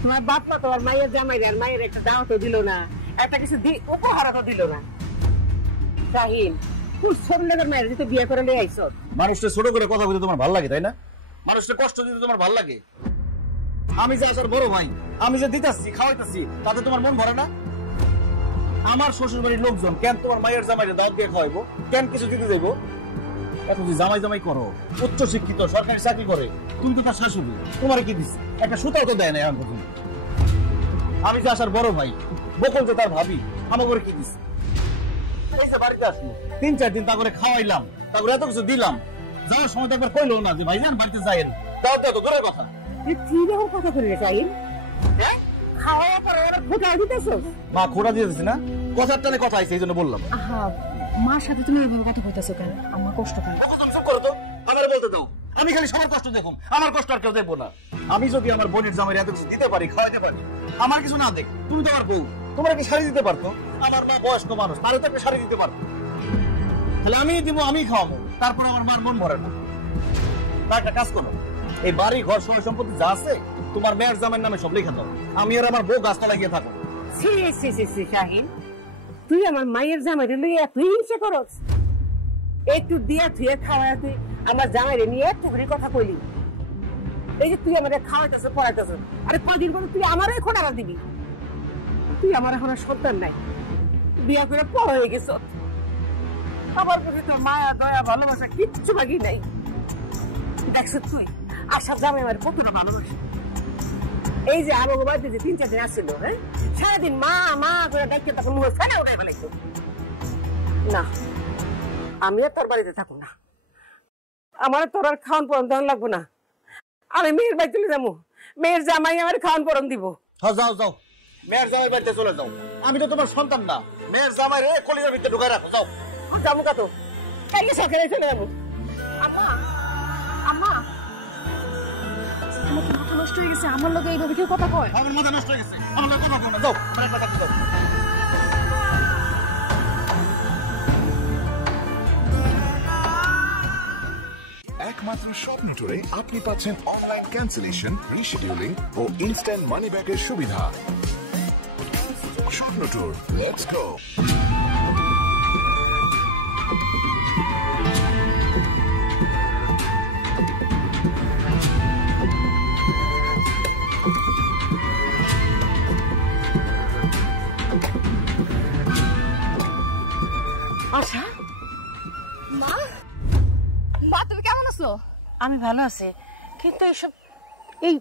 তোমার বাপ মা তোমার মায়ের জামাই আর মায়ের একটা দাওয়াতও দিল না, একটা কিছু উপহারও তো দিল না। শাহিন, তুই ছোট লোকের মায়ের যে বিয়ে করে নিয়ে আইছ। মানুষটা ছোট করে কথা বলতে তোমার ভালো লাগে তাই না? মানুষটা কষ্ট দিতে তোমার ভালো লাগে? আমি যে আসার বড় ভাই, আমি যে দিতাছি খাওয়াইতাছি, তাতে তোমার মন ভরে না? আমার শ্বশুর বাড়ির লোকজন কেন তোমার মায়ের জামাইরে দাওয়াত দিয়ে খাওয়াইবো? কেন কিছু দিতে যাইবো? এত যে জামাই জামাই করো, উচ্চ শিক্ষিত, সরকারি চাকরি করে, তুমি তো তার শাশুড়ি, তোমার কি দিচ্ছে? একটা সুতাও তো দেয় না এখন পর্যন্ত। আমি যে আসার বড় ভাই, বকুল যে তার ভাবি, আমার করে কি দিচ্ছে? এই যে বাড়িতে আসলো 3-4 দিন তা করে খাওয়াইলাম, তারপরে এত কিছু দিলাম, যাওয়ার সময় তো একবার কইলো না যে ভাইজান বাড়িতে যাইয়েন, তাও তো এত দূরের কথা। তুই যখন কথা করে চাইন খাওয়া পরে খোটা দিতেছ। মা খোটা দিয়ে দিচ্ছে না, কথার টানে কথা আইছে এই জন্য বললাম। মার সাথে তুমি এইভাবে কথা কইতাছো কেন? আমার কষ্ট কেন? তুমি চুপ করো তো, আমার বলতে দাও। আমি খালি সবার কষ্ট দেখুন, আমার কষ্ট আর কেউ দেখবো না। আমি যদি আমার বোনের জামাই এত কিছু দিতে পারি, খাওয়াইতে পারি, আমার কিছু না দেখ, তুমি তো আমার বউ, তোমার কি শাড়ি দিতে পারতো? আমার মা বয়স্ক মানুষ, তারও তো একটা শাড়ি দিতে পারতো। তাহলে আমি দিব, আমি খাওয়াবো, তারপরে আমার মার মন ভরে না। একটা কাজ করো, এই বাড়ি ঘর সয় সম্পত্তি যা আছে তোমার মেয়ের জামাইয়ের নামে সব লিখে দাও, আমি আর আমার বউ গাছটা লাগিয়ে থাকো। শাহিন, তুই আমার মায়ের জামাইরে লইয়া তুই হিংসা করস? একটু দিয়া থুয়ে খাওয়া তুই আমার জামাইরে নিয়ে একটু করে কথা কইলি। এই যে তুই আমাদের খাওয়াইতেছ পড়াইতেছ, আরে কদিন পরে তুই আমারই খোঁড়ারা দিবি। তুই আমার এখন সন্তান নাই, বিয়া করে পর হয়ে গেছ, আমার প্রতি তোর মায়া দয়া ভালোবাসা কিচ্ছু বাকি নাই। দেখছ তুই আশার জামাই আমার কতটা ভালোবাসে। এই যে আমার বাড়িতে যে 3-4 দিন আসছিল, হ্যাঁ সারাদিন মা মা করে ডাকতে তখন মুখ ফেলে উঠে ফেলাইতো না। আমি আর তোর বাড়িতে থাকবো না, আমার তোর আর খাওয়ান পরম দেওয়ান লাগবো না। আমি মেয়ের বাড়ি চলে যাবো, মেয়ের জামাই আমার খাওয়ান পরম দিব। হ্যাঁ যাও যাও, মেয়ের জামাই বাড়িতে চলে যাও। আমি তো তোমার সন্তান না, মেয়ের জামাই রে কলিজার ভিতরে ঢুকাই রাখো, যাও। যাবো কত কালকে সকালে চলে যাবো। আম্মা, আম্মা, আমার কি মাথা নষ্ট হয়ে গেছে? আমার লগে এইভাবে কেউ কথা কয়? আমার মাথা নষ্ট হয়ে গেছে, আমার লোক কথা বলো না, যাও আমার কথা যাও। একমাত্র স্বপ্ন ট্যুরে আপনি পাচ্ছেন অনলাইন ক্যান্সেলেশন, রিশিডিউলিং ও ইনস্ট্যান্ট মানি ব্যাকের সুবিধা। স্বপ্ন ট্যুর, লেটস গো। আশা, মা, মা তুমি কেমন আছো? আমি ভালো আছি, কিন্তু এইসব এই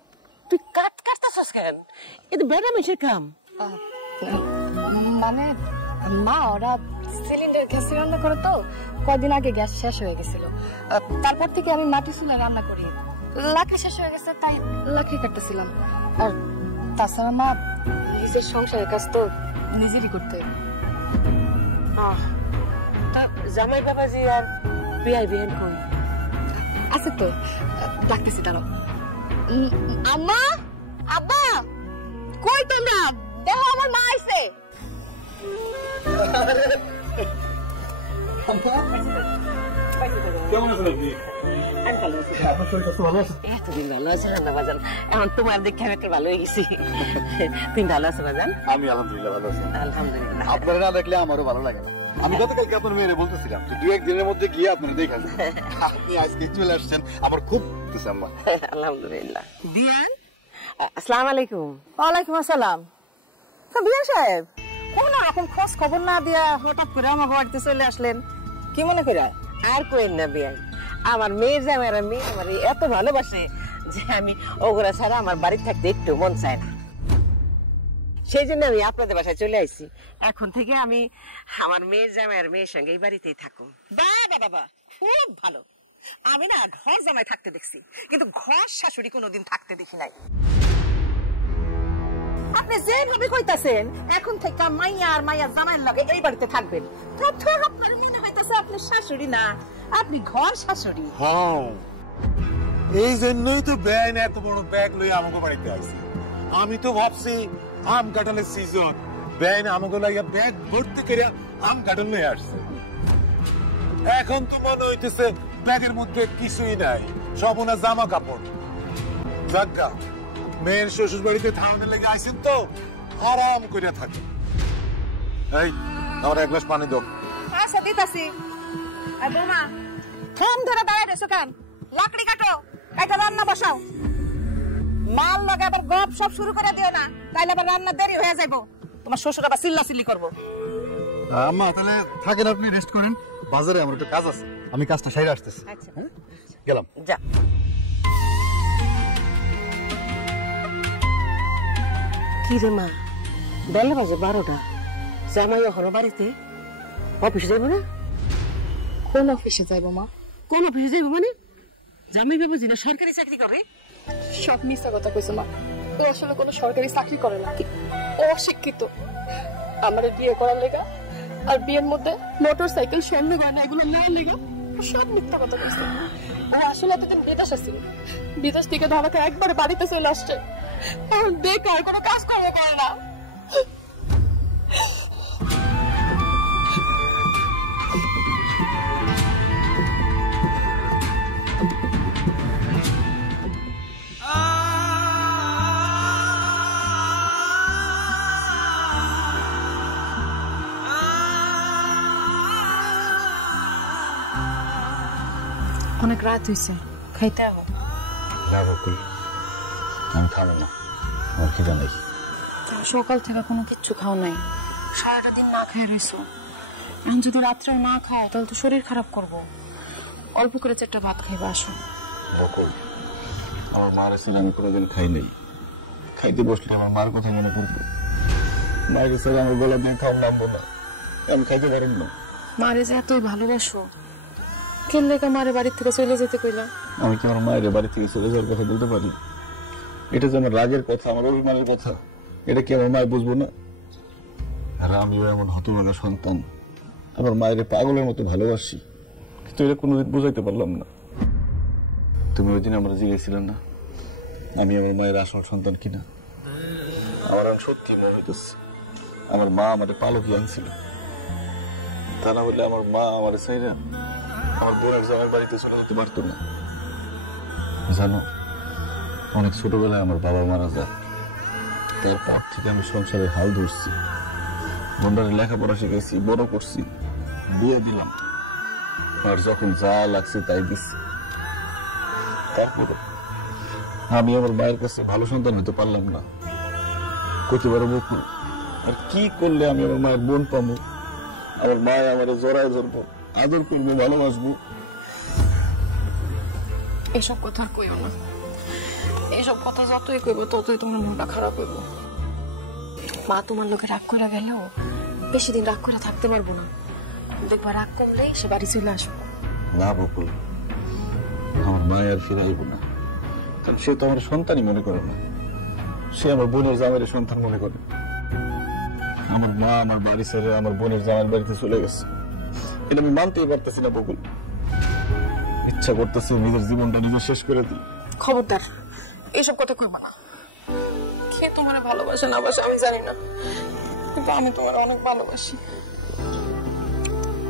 তুই কাটতেছস কেন? এ তো বেড়া মেশের কাম। মানে মা ওরা সিলিন্ডার গ্যাসে রান্না করে তো, কয়দিন আগে গ্যাস শেষ হয়ে গেছিল, তারপর থেকে আমি মাটি চুলায় রান্না করি। লাকড়ি শেষ হয়ে গেছে তাই লাকড়ি কাটতেছিলাম। আর তাছাড়া মা নিজের সংসারের কাজ তো নিজেরই করতে। জামাই বাবাজি আর বিয়াই বিয়ান কই আছে তো, ডাকতেছি দাঁড়াও। আম্মা, আব্বা, কই তোমরা? দেখো আমার মা আইছে। কেমন আছেন আপনি? এতদিন ভালো আছে না বাজান, এখন তোমার দেখে আমি একটু ভালো হয়ে গেছি। তুমি ভালো আছো বাজান? আমি আলহামদুলিল্লাহ ভালো আছি। আলহামদুলিল্লাহ। আপনারা না দেখলে আমারও ভালো লাগে না। আমি গতকালকে আপনার মেয়েরে বলতেছিলাম 2-1 দিনের মধ্যে গিয়ে আপনারা দেখে আসবেন। আপনি আজকে চলে আসছেন, আমার খুব খুশি আম্মা। আলহামদুলিল্লাহ। আসসালামু আলাইকুম। ওয়ালাইকুম আসসালাম। বিয়া সাহেব, কোন রকম খোঁজ খবর না দিয়া হঠাৎ করে আমার বাড়িতে চলে আসলেন, কি মনে করে? আর কোয়েন না বিয়াই, আমার মেয়ের জামাই আর মেয়ে আমার এত ভালোবাসে যে আমি ওগুলা ছাড়া আমার বাড়ি থাকতে একটু মন চায় না। সেই জন্য আমি আপনাদের বাসায় চলে আসছি। এখন থেকে আমি আমার মেয়ের জামাই আর মেয়ের সঙ্গে এই বাড়িতেই থাকুন। বাবা বাবা, খুব ভালো। আমি না ঘর জামাই থাকতে দেখছি, কিন্তু ঘর শাশুড়ি কোনোদিন থাকতে দেখি নাই। আপনি যেভাবে কইতাছেন এখন থেকে মাইয়া আর মাইয়া জামাইয়ের লগে এই বাড়িতে থাকবেন, তখন আপনার মনে হইতাছে আপনি শাশুড়ি না, আপনি ঘর শাশুড়ি। হ্যাঁ, এই জন্যই তো ব্যান এত বড় ব্যাগ লই আমাকে বাড়িতে আসছে। আমি তো ভাবছি আম কাঁঠালের সিজন, ব্যান আমাকে লাগিয়া ব্যাগ ভর্তি করে আম কাঁঠাল নিয়ে আসছে। এখন তো মনে হইতেছে ব্যাগের মধ্যে কিছুই নাই, সব ওনার জামা কাপড়। যাজ্ঞা, মেয়ের শ্বশুর বাড়িতে থাউনের লেগে আইসেন তো আরাম করে থাকে। এই আমার এক গ্লাস পানি দাও। আচ্ছা দিতাছি। আর বৌমা ফোন ধরে দাঁড়ায় রয়েছো কেন? লাকড়ি কাটো, কাইটা রান্না বসাও। মাল লাগে আবার গপ সব শুরু করে দিও না, তাইলে আবার রান্না দেরি হয়ে যাইবো। তোমার শ্বশুর আবার চিল্লাচিল্লি করবো। আম্মা তাহলে থাকেন, আপনি রেস্ট করেন, বাজারে আমার একটু কাজ আছে, আমি কাজটা সাইরে আসতেছি। আচ্ছা গেলাম। যা। কি রে মা, বেলা বাজে 12টা, জামাই এখনো বাড়িতে? অফিসে যাবো না? কোন অফিসে যাইবো মা? কোন অফিসে যাবো মানে? জামাই বাবু না সরকারি চাকরি করে? সব মিথ্যা কথা কইছো মা। ও আসলে কোনো সরকারি চাকরি করে না, ও অশিক্ষিত। আমার বিয়ে করার লেগা আর বিয়ের মধ্যে মোটরসাইকেল, স্বর্ণ গয়না এগুলো নেওয়ার লেগা সব মিথ্যা কথা কইছে। ও আসলে এতদিন বিদেশ আসছিল, বিদেশ থেকে ধরাকে একবার বাড়িতে চলে আসছে। আর বেকার, কোনো কাজ কর্ম করে না। অনেক রাত হয়েছে, খাইতে হবে। আমি খাবো না, আমার খিদা নেই। সকাল থেকে কোনো কিচ্ছু খাও নাই, সারাটা দিন না খেয়ে রয়েছো। এখন যদি রাত্রেও না খায় তাহলে তো শরীর খারাপ করবো। অল্প করে 4টা ভাত খাইবে, আসো। বকুল, আমার মার ছিল আমি কোনোদিন খাই নাই। খাইতে বসলে আমার মার কথা মনে পড়তো। মায়ের কাছে আমার গলা দিয়ে খাওয়া নামবো না, আমি খাইতে পারেন না। মারে যে এতই ভালোবাসো, কেন লেখা মারে বাড়ি থেকে চলে যেতে কইলা? আমি কি আমার মায়ের বাড়ি থেকে চলে যাওয়ার কথা বলতে পারি? এটা যে আমার রাগের কথা, আমার অভিমানের কথা, এটা কি আমার মায়ের বুঝবো না? আর আমিও এমন হতভাগা সন্তান, আমার মায়ের পাগলের মতো ভালোবাসি, কিন্তু এটা কোনোদিন বুঝাইতে পারলাম না। তুমি ওই দিন আমরা জিজ্ঞেসছিলাম না আমি আমার মায়ের আসল সন্তান কিনা? আমার এখন সত্যি মনে হইতেছে আমার মা আমার পালকি আনছিল। তা না হলে আমার মা আমার চাইরা আমার বোনের জামাই বাড়িতে চলে যেতে পারতো না। জানো, অনেক ছোটবেলায় আমার বাবা মারা যায়, তারপর থেকে আমি সংসারে হাল ধরছি, বোনটারে লেখাপড়া শিখেছি, বড় করছি, বিয়ে দিলাম, আর যখন যা লাগছে তাই দিচ্ছি। তারপরে আমি আমার মায়ের কাছে ভালো সন্তান হতে পারলাম না। কত বড় বকুল, আর কি করলে আমি আমার মায়ের বোন পাবো? আমার মায় আমার জড়ায় ধরবো, আদর করবো, ভালোবাসবো। এসব কথা আর কইও না, এসব কথা যতই কইব ততই তোমার মনটা খারাপ হইব। মা তোমার লোকে রাগ করে গেলেও বেশি দিন রাগ করে থাকতে পারবো না। দেখবা রাগ কমলেই সে বাড়ি চলে আসবো। না বকুল, আমার মায় আর ফিরে আসবো না, কারণ সে তো আমার সন্তানই মনে করে না, সে আমার বোনের জামাইয়ের সন্তান মনে করে। আমার মা আমার বাড়ি ছেড়ে আমার বোনের জামাইয়ের বাড়িতে চলে গেছে, এটা আমি মানতেই পারতেছি না বকুল। ইচ্ছা করতেছে নিজের জীবনটা নিজে শেষ করে দিই। খবরদার এসব কথা কইবা না। কে তোমার ভালোবাসে না বাসে আমি জানি না, কিন্তু আমি তোমার অনেক ভালোবাসি।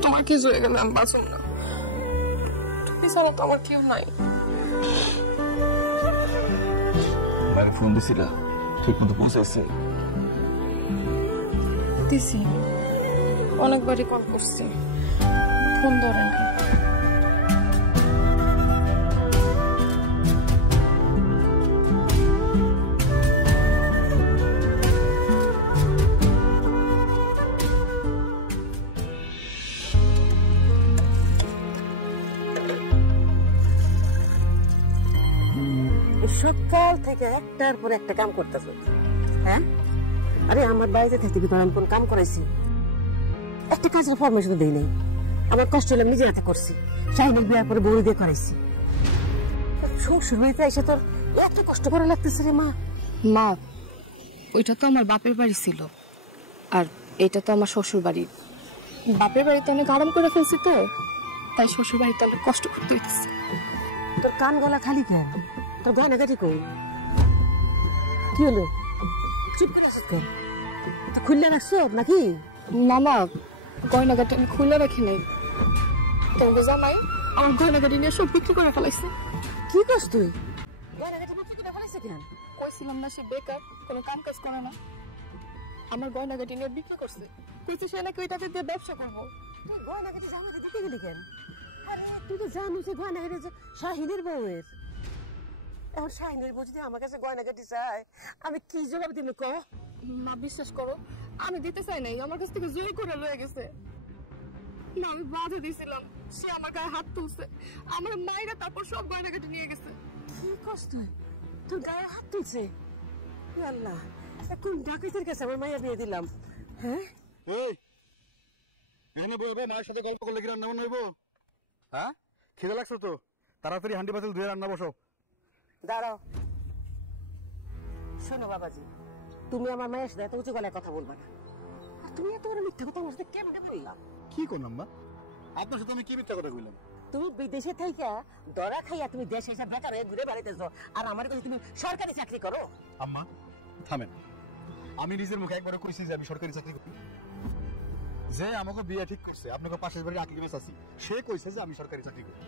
তোমার কি হয়ে গেলে আমি বাঁচুন না, তুমি ছাড়া তো আমার কেউ নাই। বাইরে ফোন দিছিলা, ঠিক মতো পৌঁছাইছে? দিছি, অনেকবারই কল করছি, ফোন ধরে না। সকাল থেকে একটার পর একটা কাম করতেছে। হ্যাঁ, আরে আমার বাড়িতে থেকে তো আমি কোন কাম করাইছি? একটা কাজের ফরমেশন দিই নাই। আমার কষ্ট হলে আমি নিজে হাতে করছি, শাহিনের বিয়ার পরে বউ দিয়ে করাইছি। শ্বশুর বাড়িতে এসে তোর এত কষ্ট করা লাগতেছে রে মা। মা, ওইটা তো আমার বাপের বাড়ি ছিল, আর এটা তো আমার শ্বশুর বাড়ি। বাপের বাড়িতে অনেক আরাম করে ফেলছি তো, তাই শ্বশুর বাড়িতে অনেক কষ্ট করতে হইতেছে। তোর কান গলা খালি কেন? তোর গয়নাগাটি কই? কি হলো, চুপ করে আছিস কেন? তুই খুললে রাখছো নাকি? মামা, গয়নাগাটি আমি খুলে রাখি নাই। তোমাকে জানাই আমার গয়নাগাটি নিয়ে সব বিক্রি করে ফেলাইছে। কি করছ তুই? গয়নাগাটি বিক্রি করে ফেলাইছে কেন? কইছিলাম না সে বেকার, কোনো কাম কাজ করে না। আমার গয়নাগাটি নিয়ে বিক্রি করছে, কইছে সে নাকি ওইটাকে দিয়ে ব্যবসা করবো। তুই গয়নাগাটি জামাতে দিতে গেলি কেন? তুই তো জানিস যে গয়নাগাটি শাহিনের বউয়ের। এখন শাহিনের বউ যদি আমার কাছে গয়নাগাটি চায় আমি কি জবাব দিল ক? মা বিশ্বাস করো আমি দিতে চাই নাই, আমার কাছ থেকে জোর করে লয়ে গেছে। না আমি বাধা দিয়েছিলাম, সে আমার গায়ে হাত তুলছে, আমার মায়েরা তারপর সব গয়নাগাটি নিয়ে গেছে। কি কষ্ট, তোর গায়ে হাত তুলছে? আল্লাহ, কোন ডাকাতের কাছে আমার মায়ের বিয়ে দিলাম? হ্যাঁ এই এখানে বলবো মায়ের সাথে গল্প করলে কি রান্না বান্না হইব? হ্যাঁ খিদে লাগছে তো, তাড়াতাড়ি হান্ডি পাতিল ধুয়ে রান্না বসো। দাঁড়াও, শোনো বাবাজি, তুমি আমার মায়ের সাথে এত উঁচু গলায় কথা বলবা না। আর তুমি এত বড় মিথ্যা কথা আমার সাথে কেমনে বললাম? কি করলাম মা? আপনার সাথে আমি কি মিথ্যা কথা কইলাম? তুমি বিদেশে থাইকা দরা খাইয়া তুমি দেশে এসে বেকার হয়ে ঘুরে বেড়াইতেছো, আর আমার কাছে তুমি সরকারি চাকরি করো। আম্মা থামেন, আমি নিজের মুখে একবার কইছি যে আমি সরকারি চাকরি করি। যে আমাকে বিয়ে ঠিক করছে আপনাকে পাশের বাড়ির আকিল বেশ আছি, সে কইছে যে আমি সরকারি চাকরি করি।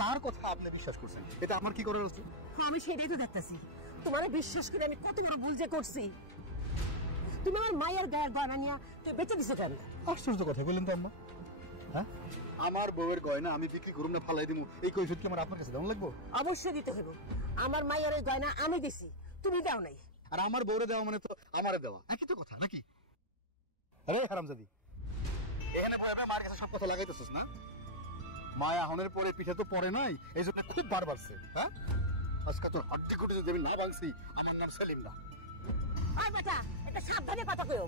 তার কথা আপনি বিশ্বাস করছেন, এটা আমার কি করার আছে? আমি সেটাই তো দেখতেছি, তোমার বিশ্বাস করে আমি কত বড় ভুল যে করছি। তুমি আমার মায়ের গায়ের গয়না নিয়ে তুই বেঁচে দিছো কেন? আশ্চর্য কথা বললেন তো আম্মা। হ্যাঁ আমার বউয়ের গয়না আমি বিক্রি করুম না ফালাই দিমু, এই কৈফিয়ত কি আমার আপনার কাছে দেওয়া লাগবো? অবশ্যই দিতে হবে। আমার মায়ের ওই গয়না আমি দিছি, তুমি দাও নাই। আর আমার বউরে দেওয়া মানে তো আমারে দেওয়া, একই তো কথা নাকি? আরে হারামজাদি, এখানে ভয় মার কাছে সব কথা লাগাইতেছিস না? মায়া হনের পরে পিঠে তো পড়ে নাই, এই জন্য খুব বার বাড়ছে। হ্যাঁ আজকে তোর হাড্ডি কুটি যদি আমি না ভাঙছি, আমার নাম সেলিম না। আর বেটা, এটা সাবধানে কথা কইও,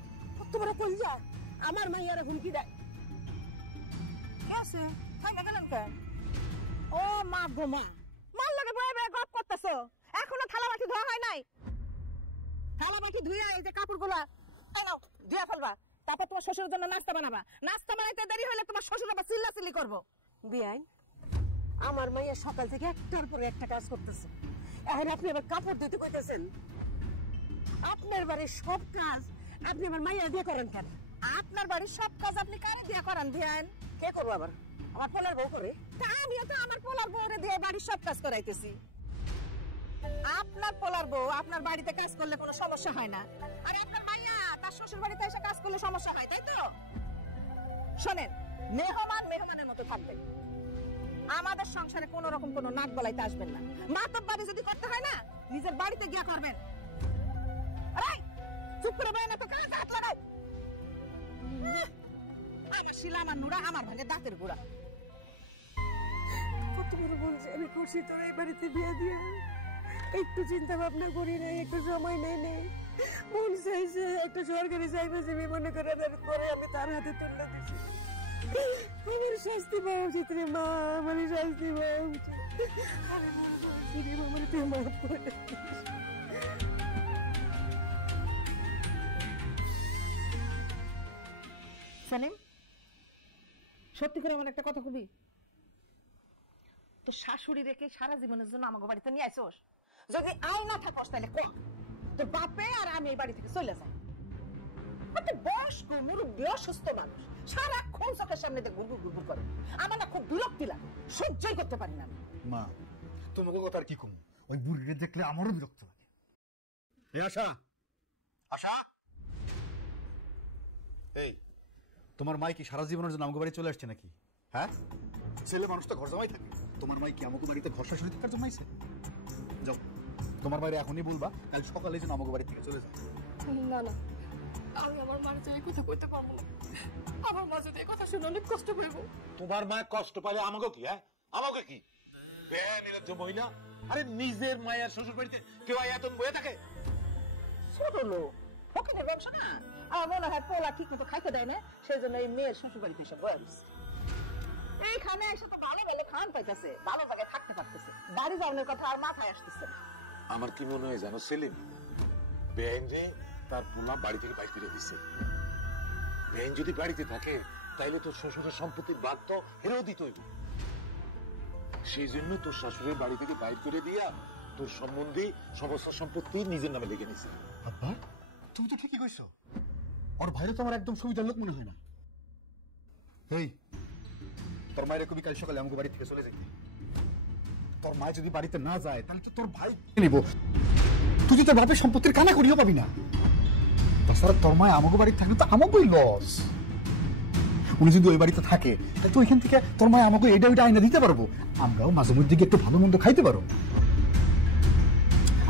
তোমরা কই যা আমার মায়ের হুমকি দেয়। কি আছে থামে গেলেন কেন? ও মা গো মা, মার লাগে বয়ে বয়ে গপ করতেছো, এখনো থালা বাটি ধোয়া হয় নাই? থালা বাটি ধুইয়া এই যে কাপড়গুলা ধুয়া ফেলবা, তারপর তোমার শ্বশুরের জন্য নাস্তা বানাবা। নাস্তা বানাইতে দেরি হলে তোমার শ্বশুর আবার চিল্লাচিল্লি করবো। বিয়াই, আমার মাইয়া সকাল থেকে একটার পরে একটা কাজ করতেছে, এখন আপনি আবার কাপড় ধুতে কইতেছেন? আপনার বাড়ির সব কাজ আপনি আমার মাইয়া দিয়ে করেন কেন? আপনার বাড়ির সব কাজ আপনি কারে দিয়ে করান? ধ্যান কে করবো আবার? আমার পোলার বউ করে। তা আমিও তো আমার পোলার বউরে দিয়ে বাড়ির সব কাজ করাইতেছি। আপনার পোলার বউ আপনার বাড়িতে কাজ করলে কোনো সমস্যা হয় না, আর আপনার মাইয়া তার শ্বশুর বাড়িতে এসে কাজ করলে সমস্যা হয়, তাই তো? শোনেন, মেহমান মেহমানের মতো থাকবেন, আমাদের সংসারে কোন রকম কোনো নাক গলাইতে আসবেন না। মাতব বাড়ি যদি করতে হয় না, নিজের বাড়িতে গিয়া করবেন। চুপ করে বয় না তো, কাজ হাত লাগাই। আমার শিলা, আমার নুরা, আমার ভাঙে দাঁতের গুড়া। কত বড় বলছে আমি করছি তোর এই বাড়িতে বিয়ে দিয়ে, একটু চিন্তা ভাবনা করি নাই, একটু সময় নেই নেই, মন চাইছে একটা সরকারি চাকরি মনে করে পরে আমি তার হাতে তুলে দিচ্ছি। আমার শাস্তি পাওয়া উচিত রে মা, আমার শাস্তি পাওয়া উচিত। আমার তুই মাফ করে দিস। সালিম, সত্যি করে আমার একটা কথা কবি? তো শাশুড়ি রেখে সারা জীবনের জন্য আমাকে বাড়িতে নিয়ে আইসোস? যদি আই না থাকস তাহলে কই তোর বাপে আর আমি এই বাড়ি থেকে চলে যাই। বয়স্ক মুরব্বী অসুস্থ মানুষ সারাক্ষণ চোখের সামনে দিয়ে গুড়গুড় গুড়গুড় করে, আমার না খুব বিরক্তি লাগে, সহ্যই করতে পারি না। মা তোমাকে কথা আর কি কম, ওই বুড়িকে দেখলে আমারও বিরক্ত লাগে। আশা, আশা, এই তোমার মাই কি সারা জীবনের জন্য আমাকে বাড়ি চলে আসছে নাকি? হ্যাঁ ছেলে মানুষ তো ঘর জমাই থাকে, তোমার মাই কি আমাকে বাড়িতে ঘর শাশুড়ি থাকার জন্য আইছে? যাও তোমার বাইরে এখনই বলবা কাল সকালে যেন আমাকে বাড়ি থেকে চলে যায়। না না, আমি আমার মার যে কথা কইতে পারবো না, আমার মা যদি কথা শুনে অনেক কষ্ট পাইব। তোমার মা কষ্ট পাইলে আমাকে কি? হ্যাঁ আমাকে কি নির্লজ্জ মহিলা! আরে নিজের মায়ের শ্বশুর বাড়িতে কেউ এত বয়ে থাকে? ছোট লোক ফকিরের ব্যবসা না, আমার মনে হয় পোলা ঠিক মতো খাইতে দেয় না, সেই জন্য এই মেয়ের শ্বশুর বাড়িতে এসে বয়ে দিচ্ছে। এইখানে এসে তো ভালো বেলে খান পাইতেছে, ভালো জায়গায় থাকতে পারতেছে, বাড়ি যাওয়ার কথা আর মাথায় আসতেছে না। আমার কি মনে হয় জানো সেলিম, বেআইন রে তার পোলা বাড়ি থেকে বাইর করে দিছে। বেআইন যদি বাড়িতে থাকে তাইলে তোর শ্বশুরের সম্পত্তির ভাগ তো ফেরত দিতে হইব। সেই জন্য তোর শাশুড়ের বাড়ি থেকে বাইর করে দিয়া তোর সম্বন্ধে সমস্ত সম্পত্তি নিজের নামে লিখে নিছে। আব্বা তুমি তো ঠিকই কইছো, ওর ভাইরে তো আমার একদম সুবিধার লোক মনে হয় না। এই তোর মায়ের কবি কাল সকালে আমাকে বাড়ি থেকে চলে যেতে। তোর মা যদি বাড়িতে না যায় তাহলে তো তোর ভাই নিব, তুই তোর বাপের সম্পত্তির কানা করিও পাবি না। তাছাড়া তোর মা আমাকে বাড়ি থাকলে তো আমাকেই লস। উনি যদি ওই বাড়িতে থাকে তাহলে তো ওইখান থেকে তোর মা আমাকে এটা ওইটা আইনা দিতে পারবো, আমরাও মাঝে মধ্যে গিয়ে একটু ভালো মন্দ খাইতে পারো।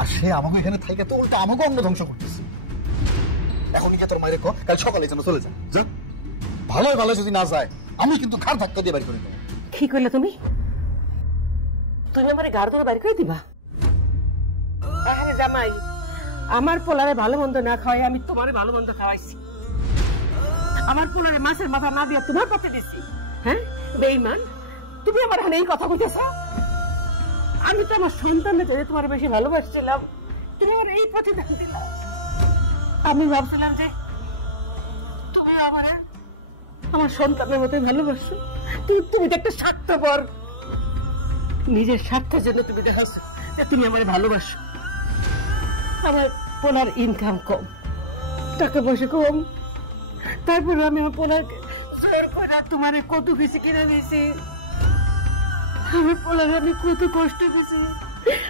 আর সে আমাকে এখানে থাকে তো উল্টা আমাকে অঙ্গ ধ্বংস করতেছে। এখন গিয়ে তোর মায়ের কাল সকালে যেন চলে যায়, যা ভালো ভালো যদি না যায় আমি কিন্তু ঘাড় ধাক্কা দিয়ে বাড়ি করে দেবো। কি করলে তুমি? তুমি আমার ঘাড় ধরে বাড়ি করে দিবা? এখানে জামাই আমার পোলারে ভালো মন্দ না খাওয়াই আমি তোমারে ভালো মন্দ খাওয়াইছি। আমার পোলারে মাছের মাথা না দিয়ে তোমার পথে দিচ্ছি। হ্যাঁ বেঈমান, তুমি আমার এখানে এই কথা বলতেছ? আমি তো আমার সন্তানের জন্য তোমার বেশি ভালোবাসছিলাম, তুমি আমার এই পথে দান দিলা। আমি ভাবছিলাম যে তুমি আমার সন্তানের মতো ভালোবাসো, তুমি তো একটা স্বার্থপর। নিজের স্বার্থের জন্য তুমি দেখাচ্ছো যে তুমি আমার ভালোবাসো। আমার পোলার ইনকাম কম, টাকা পয়সা কম, তারপরে আমি আমার পোলারকে তোমার কত কিছু কিনে দিয়েছি। আমার পোলার আমি কত কষ্ট পেয়েছি।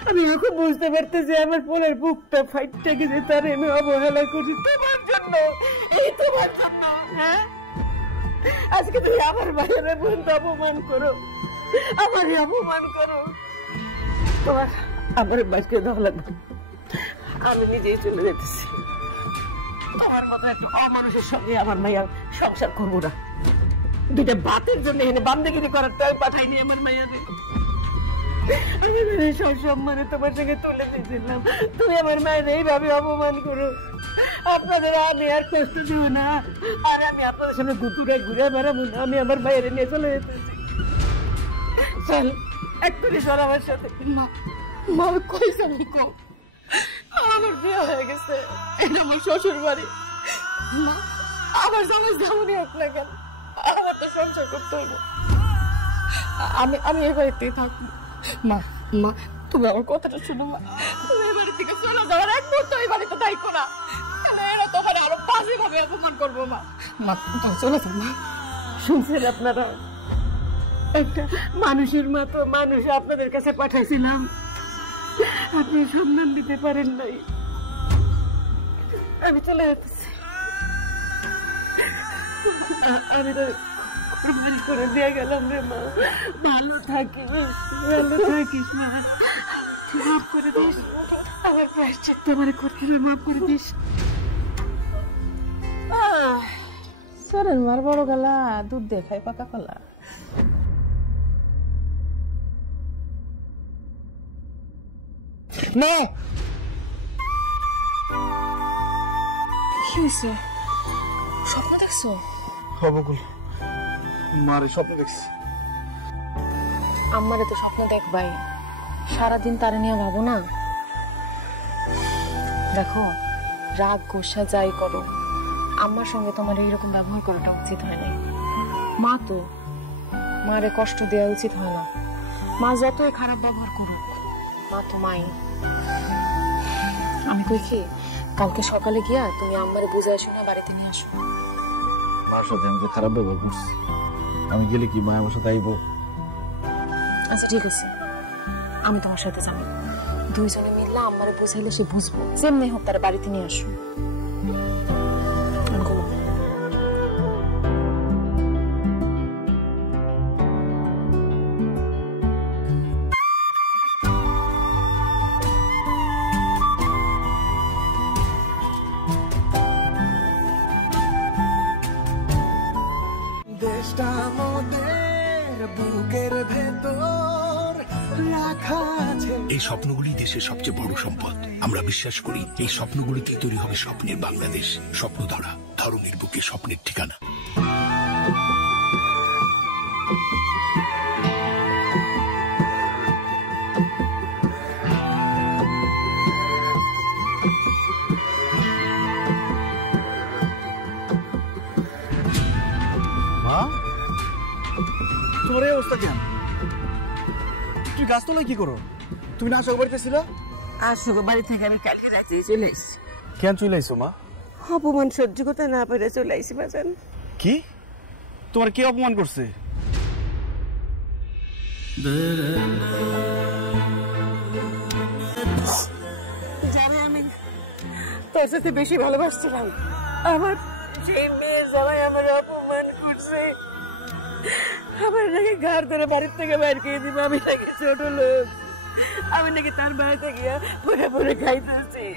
আমি এখন বুঝতে পারতেছি আমার পোলার বুকটা ফাইটটা গেছে, তার আমি অবহেলা করছি তোমার জন্য, এই তোমার জন্য। হ্যাঁ আজকে তুমি আমার ভাইয়ের বন্ধু অপমান করো, আমারই অপমান করো। তোমার আমার বাইকে দেওয়া লাগবে, আমি নিজেই চলে যেতেছি। তোমার মতো একটা অমানুষের সঙ্গে আমার মাইয়া সংসার করবো না। দুটা বাতের জন্য এখানে বান্দাগিরি করার টাইম পাঠাইনি আমার মাইয়াকে। আমি সসম্মানে তোমার সঙ্গে তুলে দিয়েছিলাম, তুমি আমার মায়ের এইভাবে অপমান করো। আপনাদের আমি আর কষ্ট দেবো না, আর আমি আপনাদের সামনে গুতুরে ঘুরে বেড়াবো না। আমি আমার বাইরে নিয়ে চলে যেতেছি। চল এক্ষুনি চল আমার সাথে। মা মা কই যাবি? কম আমার বিয়ে হয়ে গেছে, এটা আমার শ্বশুর বাড়ি। মা আমার জামাই যেমনই হোক না কেন, আমার তো সংসার করতে হবে। আমি এই বাড়িতেই থাকবো। মা মা তুমি আমার কথাটা শুনো। মা তুমি এই বাড়ি থেকে চলে যাওয়ার এক মুহূর্ত এই বাড়িতে থাকো না, এরা তোমার আরো বাজে ভাবে অপমান করবো। মা মা তুমি চলে যাও। মা শুনছেন আপনারা, একটা মানুষের মতো মানুষ আপনাদের কাছে পাঠাইছিলাম, আপনি সম্মান দিতে পারেন নাই। আমি চলে যাচ্ছি। আমি তো কুরবানি করে দিয়ে গেলাম রে মা। ভালো থাকিস, ভালো থাকিস মা। মাফ করে দিস, আমার প্রায়শ্চিত্ত আমার করতে হবে, মাফ করে দিস। সরেন মার বড় গলা দুধ দেখায় পাকা কলা। না কি হয়েছে? স্বপ্ন দেখছো? হবকুল মারে স্বপ্ন দেখছি। আমারে তো স্বপ্ন দেখবাই, সারাদিন তারে নিয়ে ভাবো না। দেখো রাগ গোসা যাই করো, আমার সঙ্গে তোমার এইরকম ব্যবহার করাটা উচিত হয় না। মা তো, মারে কষ্ট দেওয়া উচিত হয় না। মা যতই খারাপ ব্যবহার করুক, মা তো মাই। আমি কই কি, কালকে সকালে গিয়া তুমি আমারে বুঝায় শোনা বাড়িতে নিয়ে আসো। মার সাথে আমি তো খারাপ ব্যবহার করছি, আমি গেলে কি মা আমার সাথে আইবো? আচ্ছা ঠিক আছে, আমি তোমার সাথে যাবো। দুইজনে মিললে আমারে বুঝাইলে সে বুঝবো। যেমনি হোক তার বাড়িতে নিয়ে আসো। এই স্বপ্নগুলি দেশের সবচেয়ে বড় সম্পদ। আমরা বিশ্বাস করি এই স্বপ্নগুলিতেই তৈরি হবে স্বপ্নের বাংলাদেশ। স্বপ্ন ধরা, ধরনের বুকে স্বপ্নের ঠিকানা। মা তোমার এই অবস্থা কেন? তুই গাছতলায় কি করো? তুমি না আসো বাড়িতে ছিল? আসো বাড়ি থেকে আমি কালকে রাতে চলে আসছি। কেন চলে আইছো মা? অপমান সহ্য করতে না পেরে চলে আসি বাজান। কি তোমার কে অপমান করছে? যারা আমি তোর সাথে বেশি ভালোবাসছিলাম, আমার সেই মেয়ে জামাই আমার অপমান করছে। আমার নাকি ঘর ধরে বাড়ির থেকে বাইর করে দিব, আমি নাকি ছোট লোক, আমি নাকি তার বাড়িতে গিয়া পরে পরে খাইতেছি।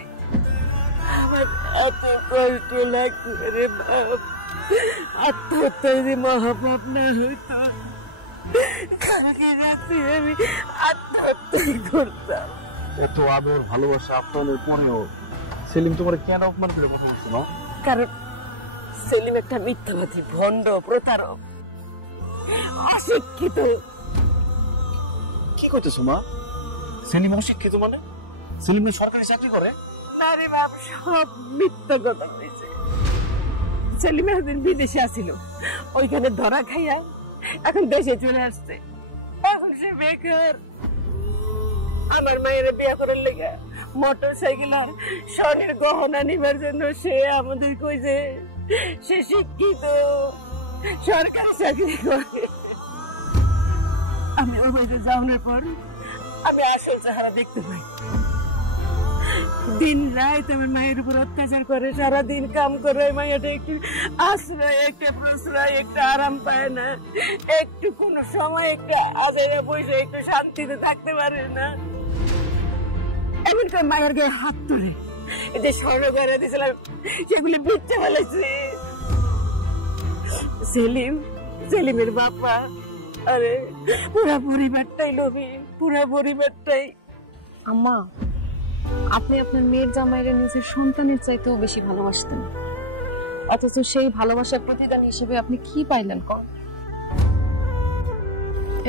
আমার এত কষ্ট লাগছে রে বাপ, আত্মহত্যা যদি মহাপাপ না হইতো আমি আত্মহত্যাই করতাম। এত আদর ভালোবাসা আপনাদের পরেও সেলিম তোমার কেন অপমান করে কথা বলছো না? কারণ সেলিম একটা মিথ্যাবাদী, ভণ্ড, প্রতারক, অশিক্ষিত। কি করতেছো মা? সেলিম অশিক্ষিত মানে? সেলিম সরকারি চাকরি করে? না রে বাপ, সব মিথ্যা কথা হয়েছে। সেলিম একদিন বিদেশে আসিল, ওইখানে ধরা খাইয়া এখন দেশে চলে আসছে, এখন সে বেকার। আমার মায়ের বিয়ে করার লেগে মোটর সাইকেল আর স্বর্ণের গহনা নিবার জন্য সে আমাদের কইছে সে শিক্ষিত, সরকারি চাকরি করে। আমি ওই বাড়িতে যাওয়ার পর আমি আসল চেহারা দেখতে পাই। দিন রাত আমার মায়ের উপর অত্যাচার করে, সারাদিন কাম করে, মায়েরটা একটু আশ্রয়, একটা প্রশ্রয়, একটা আরাম পায় না, একটু কোন সময় একটা আজাইরা বসে একটু শান্তিতে থাকতে পারে না। এমন করে মায়ের গায়ে হাত ধরে যে স্বর্ণ করে দিয়েছিলাম সেগুলি বেঁচে ফেলেছি। সেলিমের বাবা, আরে পুরা পরিবারটাই লোভী, পুরা পরিবারটাই। আম্মা, আপনি আপনার মেয়ের জামাইরা নিজের সন্তানের চাইতেও বেশি ভালোবাসতেন, অথচ সেই ভালোবাসার প্রতিদান হিসেবে আপনি কি পাইলেন কম?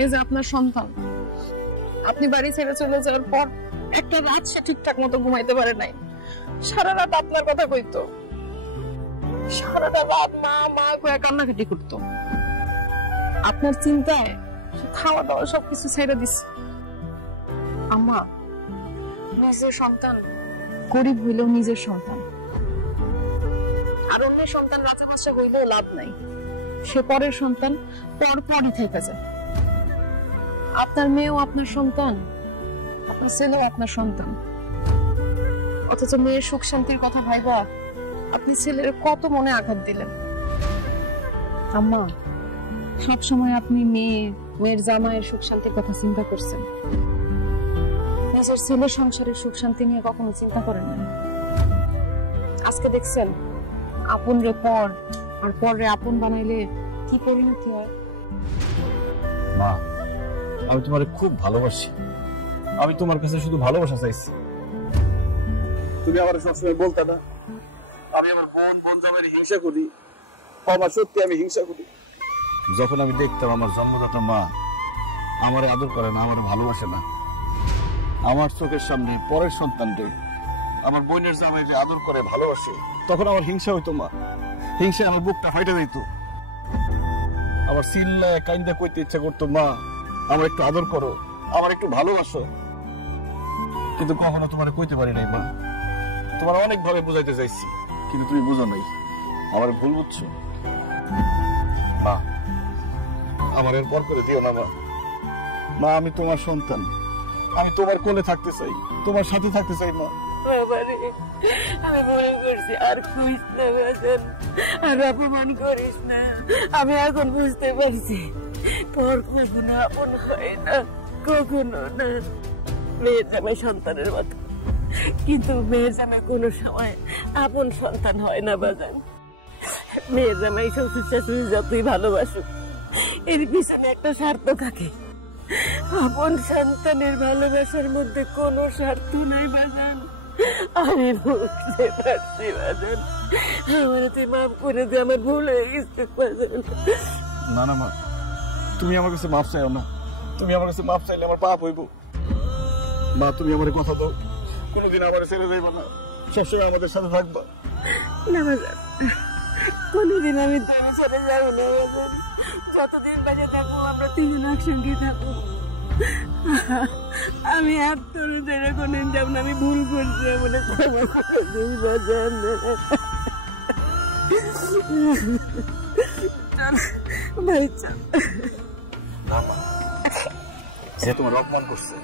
এই যে আপনার সন্তান, আপনি বাড়ি ছেড়ে চলে যাওয়ার পর একটা রাত সে ঠিকঠাক মতো ঘুমাইতে পারে নাই, সারা রাত আপনার কথা কইতো, সারাটা রাত মা মা করে কান্নাকাটি করতো। আপনার চিন্তায় খাওয়া দাওয়া সবকিছু ছেড়ে দিচ্ছে। আম্মা, নিজের সন্তান গরিব হইলেও নিজের সন্তান, আর অন্যের সন্তান রাজা বাদশা হইলেও লাভ নাই, সে পরের সন্তান পরপরই থেকে যায়। আপনার মেয়েও আপনার সন্তান, আপনার ছেলেও আপনার সন্তান, অথচ মেয়ের সুখ শান্তির কথা ভাইবা আপনি ছেলের কত মনে আঘাত দিলেন। আম্মা, সবসময় আপনি মেয়ের জামাইয়ের সুখ শান্তির কথা চিন্তা করছেন, নিজের ছেলের সংসারের সুখ শান্তি নিয়ে কখনো চিন্তা করেন না। আজকে দেখছেন আপন রে পর আর পর রে আপন বানাইলে কি পরিণতি হয়। মা, আমি তোমারে খুব ভালোবাসি, আমি তোমার কাছে শুধু ভালোবাসা চাইছি। তুমি আমার সবসময় বলতে না আমি আমার বোন জামাইয়ের হিংসা করি, আমার সত্যি আমি হিংসা করি। যখন আমি দেখতাম আমার জন্মদাতা মা আমার আদর করে না, আমার ভালোবাসে না, আমার চোখের সামনে পরের সন্তানকে আমার বোনের জামাই যে আদর করে ভালোবাসে, তখন আমার হিংসা হইতো মা, হিংসা আমার বুকটা ফাইটে দিত। আমার চিল্লায় কাইন্দা কইতে ইচ্ছা করতো, মা আমার একটু আদর করো, আমার একটু ভালোবাসো, কিন্তু কখনো তোমার কইতে পারি নাই মা। তোমার অনেক ভাবে বুঝাইতে চাইছি, কিন্তু তুমি বুঝো নাই, আমার ভুল বুঝছো মা। আমার এর পর করে দিও না মা। মা, আমি তোমার সন্তান, আমি তোমার কোলে থাকতে চাই, তোমার সাথে থাকতে চাই মা। বাবারে, আমি ভুল করছি, আর কইস না বাজান, আর অপমান করিস না। আমি এখন বুঝতে পারছি তোর কখনো আপন হয় না, কখনো না। মেয়ের জামাই সন্তানের মতো, কিন্তু মেয়ের জামাই কোনো সময় আপন সন্তান হয় না বাজান। মেয়ের জামাই শ্বশুর শাশুড়ি যতই ভালোবাসুক, এর পিছনে একটা স্বার্থ থাকে। আপন সন্তানের ভালোবাসার মধ্যে কোনো স্বার্থ নাই বাজান। আমি বুঝতে পারছি বাজান, আমার তুই মাফ করে দে, আমার ভুল হয়ে গেছে বাজান। না না মা, তুমি আমার কাছে মাফ চাইও না, তুমি আমার কাছে মাফ চাইলে আমার পাপ হইব। মা, তুমি আমার কথা দাও, কোনোদিন আমার ছেড়ে যাইবা না, সবসময় আমাদের সাথে থাকবা। না বাজান, কোনোদিন আমি তোর ছেড়ে যাবো না বাজান। যতদিন বেঁচে থাকবো আমরা তিনজন একসঙ্গে থাকবো। আমি আর তোর ছেড়ে কোনদিন যাবো না, আমি ভুল করছি, আমার ক্ষমা করে দিস বাজান। চল ভাই, চল। যে তোমার অপমান করছে,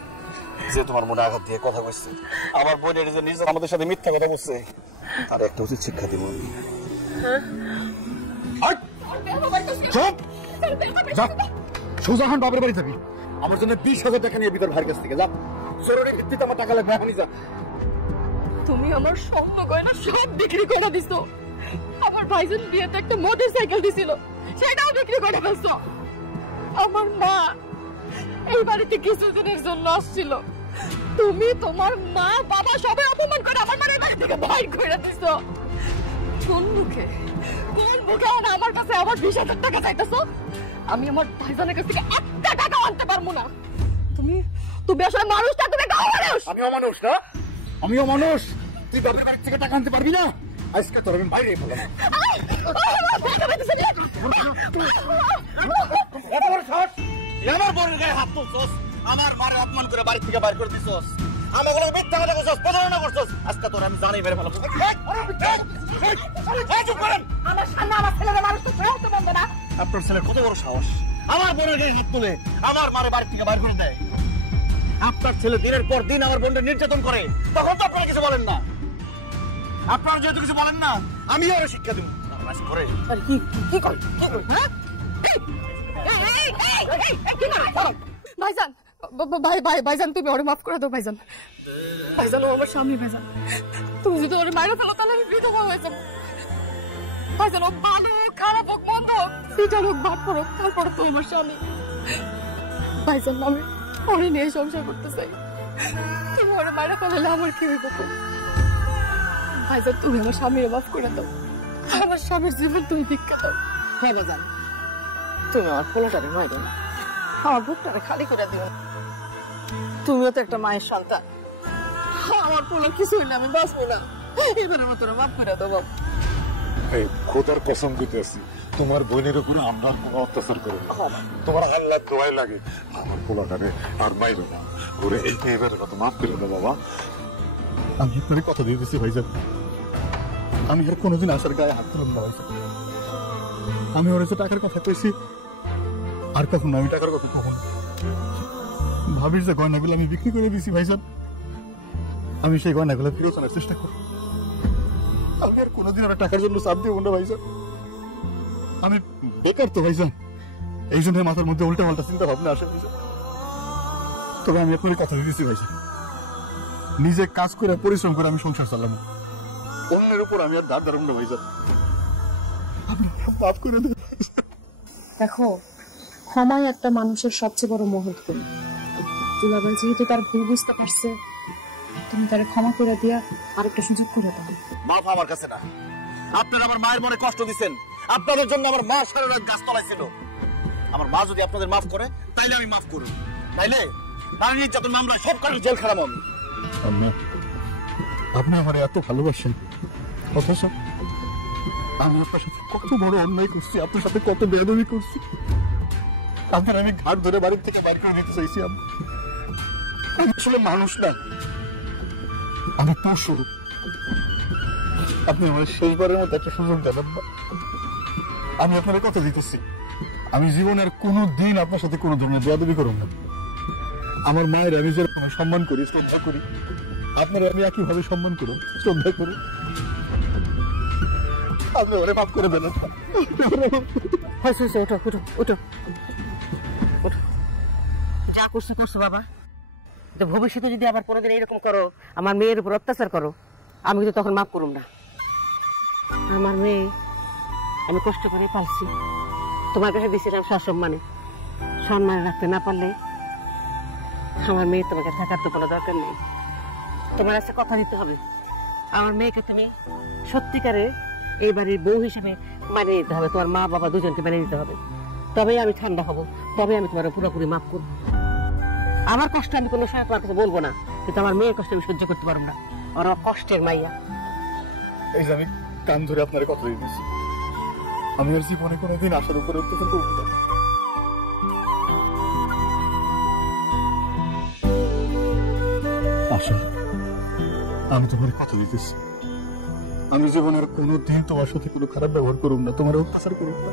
যে তোমার মনে আঘাত দিয়ে কথা কইছে, আমার বোনের যে নিজে আমাদের সাথে মিথ্যা কথা বলছে, তার একটা উচিত শিক্ষা দিব। চুপ! যা সোজা হন বাপের বাড়ি থাকি। আমার জন্য 20,000 টাকা নিয়ে ভিতর ভাইয়ের কাছ থেকে যা। জরুরি ভিত্তিতে আমার টাকা লাগবে, এখনই যা। তুমি আমার স্বর্ণ গয়না সব বিক্রি করে দিছো। আমার ভাইজান বিয়েতে একটা মোটরসাইকেল দিছিল, সেটাও বিক্রি করে ফেলছো। আমার মা এই বাড়িতে কিছুদিনের জন্য আসছিল, তুমি তোমার মা বাবা সবাই অপমান করে আমার বাড়ি থেকে বাইর করে দিছো। কোন মুখে আমার কাছে আমার 20,000 টাকা চাইতেছো? আমি আমার ভাইজানের কাছ থেকে একটা টাকা আনতে পারবো না। তুমি আসলে মানুষটা, তুমি মানুষ। আমিও মানুষ না, আমিও মানুষ। তুই বাপের বাড়ি থেকে টাকা আনতে পারবি না? আজকে তোর আমি বাইরে বললাম। আমার বোনের গায়ে হাত তুলছস, আমার মারে অপমান করে বাড়ি থেকে বাইর করে দিছস, আমাগুলো মিথ্যা কথা করছস, প্রতারণা করছস। আজকে তোর আমি জানি মেরে ফেলাবো। চুপ করেন। আমার সামনে আমার ছেলেদের মানুষ তো সহ্য করবে না। আপনার ছেলের কত বড় সাহস, আমার বোনের গায়ে হাত তুলে আমার মারে বাড়ি থেকে বাইর করে দেয়। আপনার ছেলে দিনের পর দিন আমার বোনকে নির্যাতন করে, তখন তো আপনারা কিছু বলেন না। আপনারা যেহেতু কিছু বলেন না, আমিও ওর শিক্ষা দেব। ভাইজান, ভাইজান তুমি ওরে মাফ করে দাও। ভাইজান, ভাইজান ও আমার স্বামী। ভাইজান তুমি যদি ওরে মাইরে ফেলো তাহলে আমি বিধবা হয়ে যাবো। ভাইজান ও ভালো খারাপ হোক মন্দ সেটা হোক ভাগ করো, তারপরে তো আমার স্বামী। ভাইজান আমি ওরে নিয়ে সংসার করতে চাই, তুমি ওরে মাইরে ফেলালে আমার কি হইব? ভাইজান তুমি আমার স্বামীর মাফ করে দাও, আমার স্বামীর জীবন তুমি ভিক্ষা দাও। হ্যাঁ বাজান, তুমি আমার পোলাটারে মাইরো না, আমার বুকটারে খালি করে দিও। তুমিও তো একটা মায়ের সন্তান। আমার পোলার কিছু হইলে আমি বাঁচবো না, এবার আমার তোরা মাফ করে দেবো। এই খোদার কসম দিতেছি, তোমার বোনের উপরে আমরা কোনো অত্যাচার করবো না। তোমার আল্লাহ দোয়াই লাগে আমার পোলাটারে আর মাইরো না, ওরে এবারে কত মাফ করে দাও বাবা। আমি আপনার কথা দিয়ে দিচ্ছি ভাইজান, আমি আর কোনোদিন আসার গায়ে হাত তুলব না ভাইজান। আমি ওর যে টাকার কথা কইছি, আর কখন আমি টাকার কথা কখন ভাবির যে গয়নাগুলো আমি বিক্রি করে দিছি ভাইজান, আমি সেই গয়নাগুলো ফিরে আনার চেষ্টা করব। আমি আর কোনোদিন আমার টাকার জন্য চাপ দিব না ভাইজান। আমি বেকার তো ভাইজান, এই জন্য মাথার মধ্যে উল্টা পাল্টা চিন্তা ভাবনা আসে ভাইজান। তবে আমি আপনার কথা দিয়েছি ভাইজান, নিজে কাজ করে পরিশ্রম করে আমি সংসার চালাবো, অন্যের উপর আমি আর ধার ধারব না ভাইজান। আপনি মাফ করে দেন। দেখো, ক্ষমাই একটা মানুষের সবচেয়ে বড় মহৎ গুণ। দুলাভাই যেহেতু তার ভুল বুঝতে পারছে, তুমি তারে ক্ষমা করে দিয়া আরেকটা সুযোগ করে দাও। মাফ আমার কাছে না, আপনারা আমার মায়ের মনে কষ্ট দিচ্ছেন। আপনাদের জন্য আমার মা সারা রাত গাছ তলায় ছিল। আমার মা যদি আপনাদের মাফ করে তাইলে আমি মাফ করব, তাইলে নারী নির্যাতন মামলায় সব কারণে জেল খারাপ আমি। আপনি আমার এত ভালোবাসেন, অথচ আমি আপনার সাথে কত বড় অন্যায় করছি, আপনার সাথে কত বেয়াদবি করছি। আপনার আমি ঘাট ধরে বাড়ির থেকে বাইরে করে নিতে চাইছি। আমি আসলে মানুষ না, আমি পশু। আপনি আমার শেষবারের মতো একটা সুযোগ দেন। আমি আপনার কথা দিতেছি, আমি জীবনের কোনো দিন আপনার সাথে কোনো ধরনের বেয়াদবি করব না। আমার মায়ের আমি যেরকম সম্মান করি, শ্রদ্ধা করি, আপনার আমি একইভাবে সম্মান করুন, শ্রদ্ধা করুন। আপনি ওরে মাফ করে দেন। ওঠো ওঠো ওঠো ওঠো, যা করছো করছো বাবা। তো ভবিষ্যতে যদি আবার কোনোদিন এইরকম করো, আমার মেয়ের উপর অত্যাচার করো, আমি কিন্তু তখন মাফ করুম না। আমার মেয়ে আমি কষ্ট করে পালছি, তোমার কাছে দিয়েছিলাম সসম্মানে। সম্মান রাখতে না পারলে আমার মেয়ে তোমাকে থাকার তো কোনো দরকার নেই। তোমার কাছে কথা দিতে হবে, আমার মেয়েকে তুমি সত্যিকারে এই বাড়ির বউ হিসেবে মানিয়ে নিতে হবে। তোমার মা বাবা দুজনকে মেনে নিতে হবে, তবেই আমি ঠান্ডা হব, তবে আমি তোমার পুরোপুরি মাফ করবো। আমার কষ্ট আমি কোনো সময় তোমার কাছে বলবো না, কিন্তু আমার মেয়ের কষ্ট আমি সহ্য করতে পারবো না। ওরা কষ্টের মাইয়া। এই যে আমি কান ধরে আপনার কথা দিয়েছি, আমি আর জীবনে কোনোদিন আশার উপরে অত্যাচার করবো না। আশা, আমি তোমার কথা দিতেছি, আমি জীবনের কোনোদিন তোমার সাথে কোনো খারাপ ব্যবহার করুম না, তোমার অত্যাচার করুম না।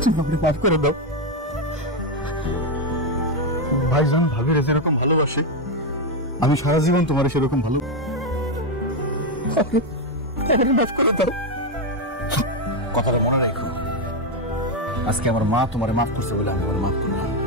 তুমি আমাকে মাফ করে দাও। ভাইজান ভাবিরে যেরকম ভালোবাসি, আমি সারা জীবন তোমার সেরকম ভালো। মাফ করে দাও। কথাটা মনে রাখো, আজকে আমার মা তোমারে মাফ করছে বলে আমি আমার মাফ করলাম।